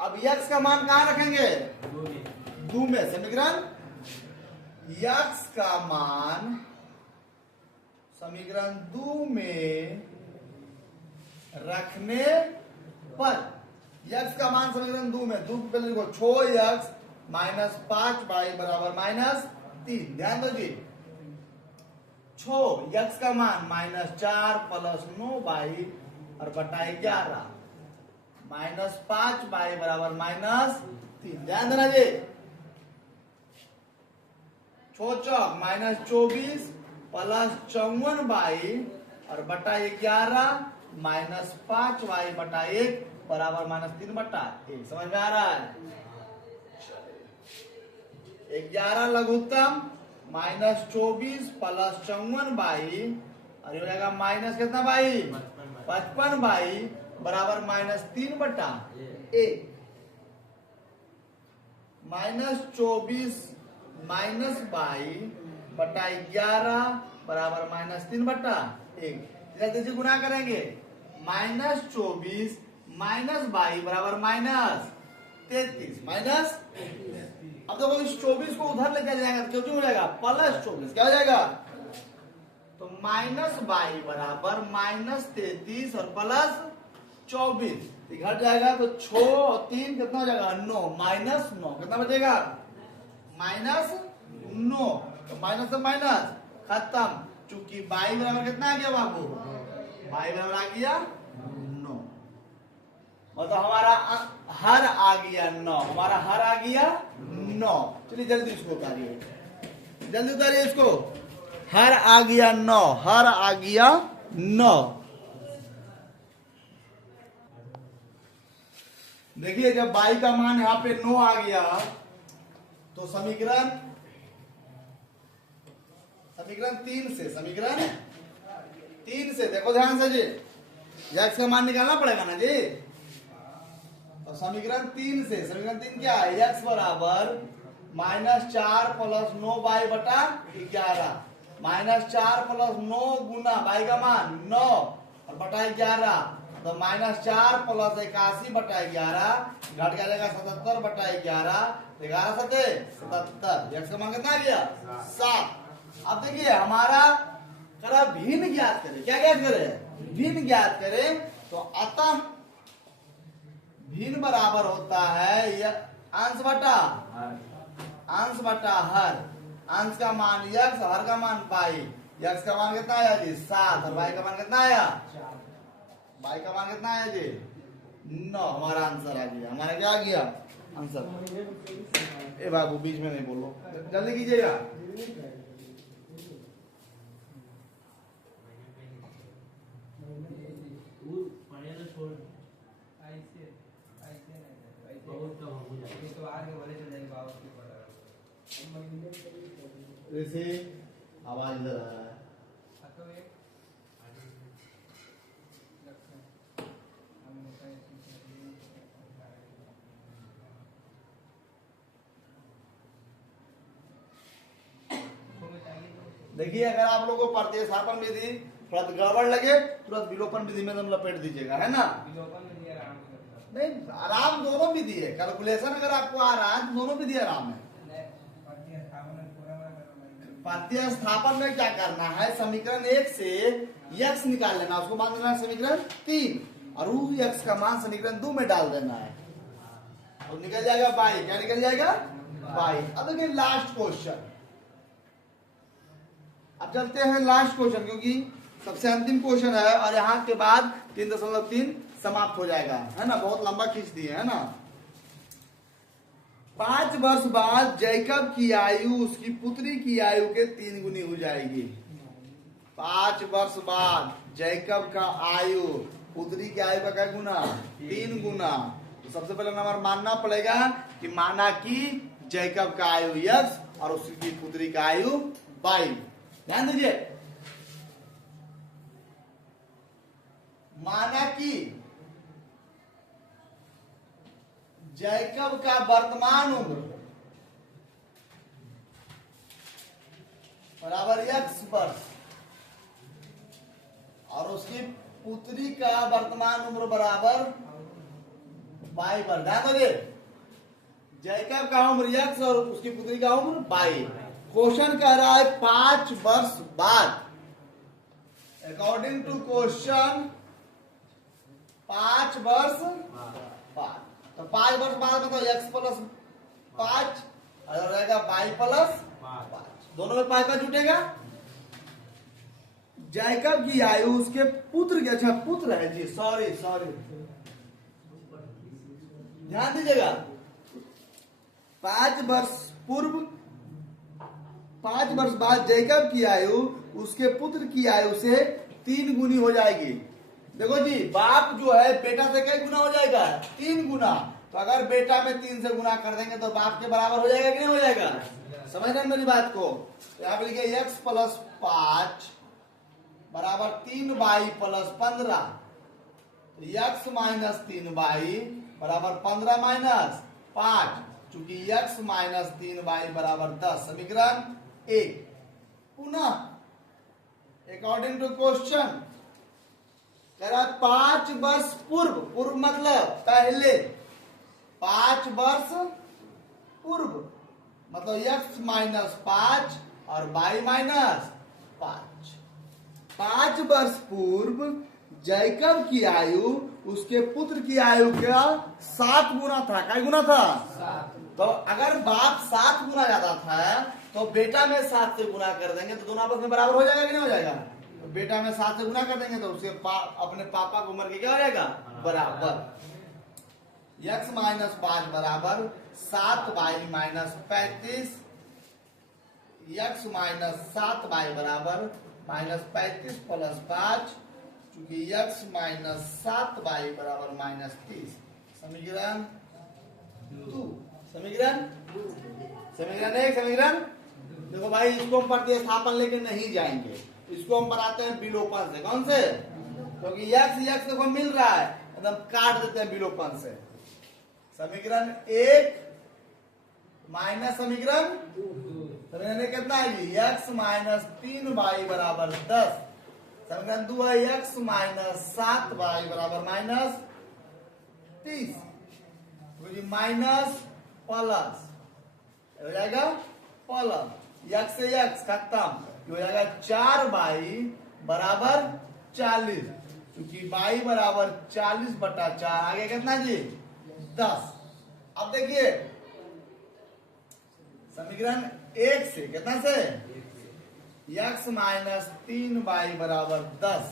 अब x का मान कहां रखेंगे, 2 में, समीकरण x का मान समीकरण 2 में रखने पर, x का मान समीकरण 2 में, 2 पहले लिखो, 6x माइनस 5y बराबर -3। ध्यान दो जी, 6 x का मान -4 प्लस 9y और बटा 11, -5y बराबर -3। ध्यान देना जी, 6 चौक -24 प्लस 54y और बटा 11 -5y बटा 1 बराबर -3 बटा 1। समझ में आ रहा है? 11 लघुत्तम -24 प्लस 54y और ये हो जाएगा माइनस कितना भाई, 55y बराबर -3 बटा 1। -24 माइनस बाई बटा 11 बराबर -3 बटा 1। इधर गुना करेंगे, -24 माइनस बाई बराबर -33 माइनस। अब देखो इस 24 को उधर लेकर जाएगा तो क्यों हो जाएगा, +24 क्या हो जाएगा, तो -22 बराबर -33 और +24 घट जाएगा तो 6 और 3 कितना हो जाएगा, 9 -9 कितना बचेगा, -9। तो माइनस से माइनस खत्म, चूंकि बाई बराबर कितना आ गया बाबू, बाई बराबर आ गया 9। मतलब हमारा हर आ गया 9, हमारा हर आ गया 9। चलिए जल्दी इसको उतारिए, जल्दी उतारिए इसको। हर आ गया 9, हर आ गया 9। देखिए जब बाई का मान यहाँ पे 9 आ गया तो समीकरण 3 से, समीकरण 3 से देखो ध्यान से जी, x का मान निकालना पड़ेगा ना जी। तो समीकरण 3 से, समीकरण 3 क्या है, x बराबर -4 प्लस 9y बटा 11, -4 प्लस 9 गुना y का मान 9 और बटा 11, तो -4 प्लस 81 बटा 11 घट के आ जाएगा 77 बटा 11, 11 सते 77। x का मान कितना आ गया, 7। अब देखिए हमारा करा भिन्न ज्ञात करें, क्या ज्ञात करें, भिन्न ज्ञात करें। तो अतः भिन्न बराबर होता है अंश बटा हर। अंश का मान x, हर का मान पाई। x का मान कितना आया जी 7 और y का मान कितना आया 4। y का मान कितना आया जी 9। हमारा आंसर आ गया। हमारा क्या आ गया आंसर। ए बाबू बीच में नहीं बोलो, जल्दी कीजिएगा। जैसे आवाज इधर आ रहा है। देखिए अगर आप लोगों को प्रतिस्थापन विधि थोड़ा गड़बड़ लगे तुरंत विलोपन विधि में तुम लपेट दीजिएगा, है ना। नहीं, आराम दोनों विधि है। कैलकुलेशन अगर आपको आ रहा है तो दोनों विधि आराम है। प्रतिस्थापन में क्या करना है, समीकरण 1 से x निकाल लेना, उसको मान देना है समीकरण 3 और उस x का मान समीकरण 2 में डाल देना है और निकल जाएगा y। क्या निकल जाएगा y। अब देखिए लास्ट क्वेश्चन। अब चलते हैं लास्ट क्वेश्चन, क्योंकि सबसे अंतिम क्वेश्चन है और यहाँ के बाद 3.3 समाप्त हो जाएगा, है ना। बहुत लंबा खींच दिए, है ना। 5 वर्ष बाद जैकब की आयु उसकी पुत्री की आयु के 3 गुनी हो जाएगी। 5 वर्ष बाद जैकब का आयु पुत्री की आयु का क्या गुना 3 गुना। तो सबसे पहले नंबर मानना पड़ेगा कि माना कि जैकब का आयु x और उसकी पुत्री का आयु y। ध्यान दीजिए, माना कि जैकब का वर्तमान उम्र बराबर x वर्ष और उसकी पुत्री का वर्तमान उम्र बराबर y वर्ष। ध्यान दीजिए, जैकब का उम्र x और उसकी पुत्री का उम्र y। क्वेश्चन कह रहा है 5 वर्ष बाद। अकॉर्डिंग टू क्वेश्चन 5 वर्ष बाद, तो 5 वर्ष बाद मतलब x प्लस 5 और रहेगा y प्लस 5। दोनों में 5 का जुटेगा। जैकब की आयु उसके पुत्र की, अच्छा पुत्र है जी, सॉरी ध्यान दीजिएगा। 5 वर्ष बाद जैकब की आयु उसके पुत्र की आयु से 3 गुनी हो जाएगी। देखो जी, बाप जो है बेटा से कई गुना हो जाएगा 3 गुना। तो अगर बेटा में 3 से गुना कर देंगे तो बाप के बराबर हो जाएगा कि नहीं हो जाएगा। समझ रहे हैं मेरी बात को। यहाँ पे लिखे x प्लस 5 बराबर 3y plus 15। x minus 3y बराबर 15 माइनस 5, चूंकि x माइनस 3y बराबर 10। समीकरण 1। पुनः अकॉर्डिंग टू क्वेश्चन कह रहा 5 वर्ष पूर्व मतलब पहले, 5 वर्ष पूर्व मतलब x माइनस 5 और y माइनस 5। 5 वर्ष पूर्व जैकब की आयु उसके पुत्र की आयु का 7 गुना था। क्या गुना था 7। तो अगर बाप 7 गुना ज्यादा था तो बेटा में 7 से गुना कर देंगे तो दोनों आपस में बराबर हो जाएगा कि नहीं हो जाएगा। तो बेटा में 7 से गुना कर देंगे तो उसके अपने पापा की उम्र के क्या हो जाएगा बराबर। x माइनस 5 बराबर 7y minus 35। x minus 7y बराबर माइनस 35 प्लस 5, चूंकि x माइनस 7y बराबर माइनस 30। समीकरण 2। समीकरण 1। समीकरण देखो भाई, इसको हम प्रतिस्थापन लेके नहीं जाएंगे, इसको हम बनाते हैं विलोपन से। कौन से? क्योंकि x देखो मिल रहा है, एकदम काट देते हैं विलोपन से। समीकरण 1 माइनस समीकरण 2 कितना है जी x माइनस 3y बराबर 10। समीकरण 2 है x माइनस 7y बराबर माइनस 30। तो माइनस प्लस हो जाएगा प्लस, x से x खत्म, हो जाएगा 4y बराबर 40। क्योंकि y बराबर 40/4 आगे कितना जी 10। अब देखिए समीकरण 1 से कितना से x माइनस 3y बराबर 10,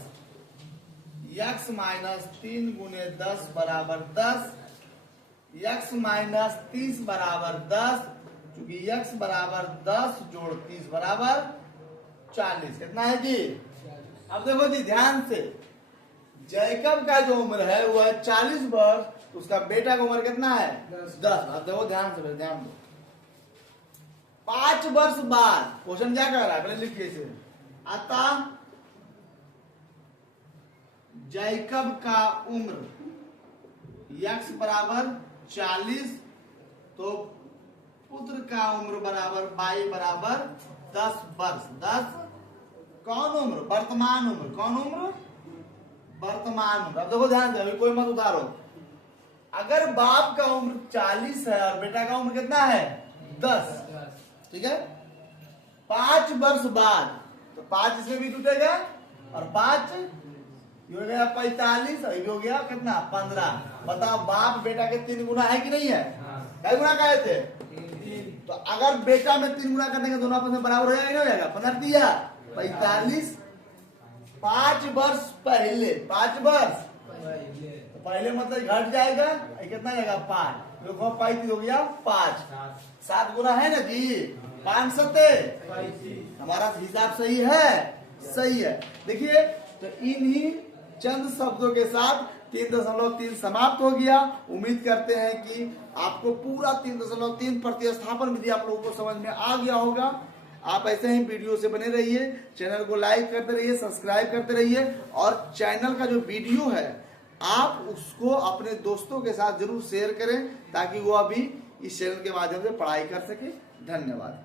x माइनस 3 गुने 10 बराबर 10, x माइनस 30 बराबर 10, क्योंकि x बराबर 10 जोड़ 30 बराबर 40। कितना है जी? अब देखो जी ध्यान से, जैकब का जो उम्र है वो है 40 वर्ष, उसका बेटा का उम्र कितना है 10। अब देखो ध्यान से, ध्यान दो। 5 वर्ष बाद क्वेश्चन क्या कर रहा है पहले लिखिए इसे। अतः जैकब का उम्र x बराबर 40, तो पुत्र का उम्र बराबर y बराबर 10 वर्ष। 10 कौन उम्र? वर्तमान उम्र। कौन उम्र? वर्तमान उम्र। अब देखो ध्यान से, अभी कोई मत उतारो। अगर बाप का उम्र 40 है और बेटा का उम्र कितना है 10, ठीक है। 5 वर्ष बाद, तो 5 इसमें भी टूटेगा और 5 ये हो गया 45 और ये हो गया कितना 15। बताओ बाप बेटा के 3 गुना है कि नहीं है? क्या गुना कहे थे? तो अगर बेटा में 3 गुना करने के दोनों आपस में बराबर हो जाएगा, नहीं हो जाएगा? 15 दिया 45। 5 वर्ष पहले, 5 वर्ष तो पहले मतलब घट जाएगा, कितना जाएगा 5, देखो 35 हो गया 5, 7 गुना है ना जी 5 सत्ते। हमारा हिसाब सही है? सही है। देखिए तो इन्हीं चंद शब्दों के साथ 3.3 समाप्त हो गया। उम्मीद करते हैं कि आपको पूरा 3.3 प्रतिस्थापन विधि आप लोगों को समझ में आ गया होगा। आप ऐसे ही वीडियो से बने रहिए, चैनल को लाइक करते रहिए, सब्सक्राइब करते रहिए, और चैनल का जो वीडियो है आप उसको अपने दोस्तों के साथ जरूर शेयर करें ताकि वो अभी इस चैनल के माध्यम से पढ़ाई कर सके। धन्यवाद।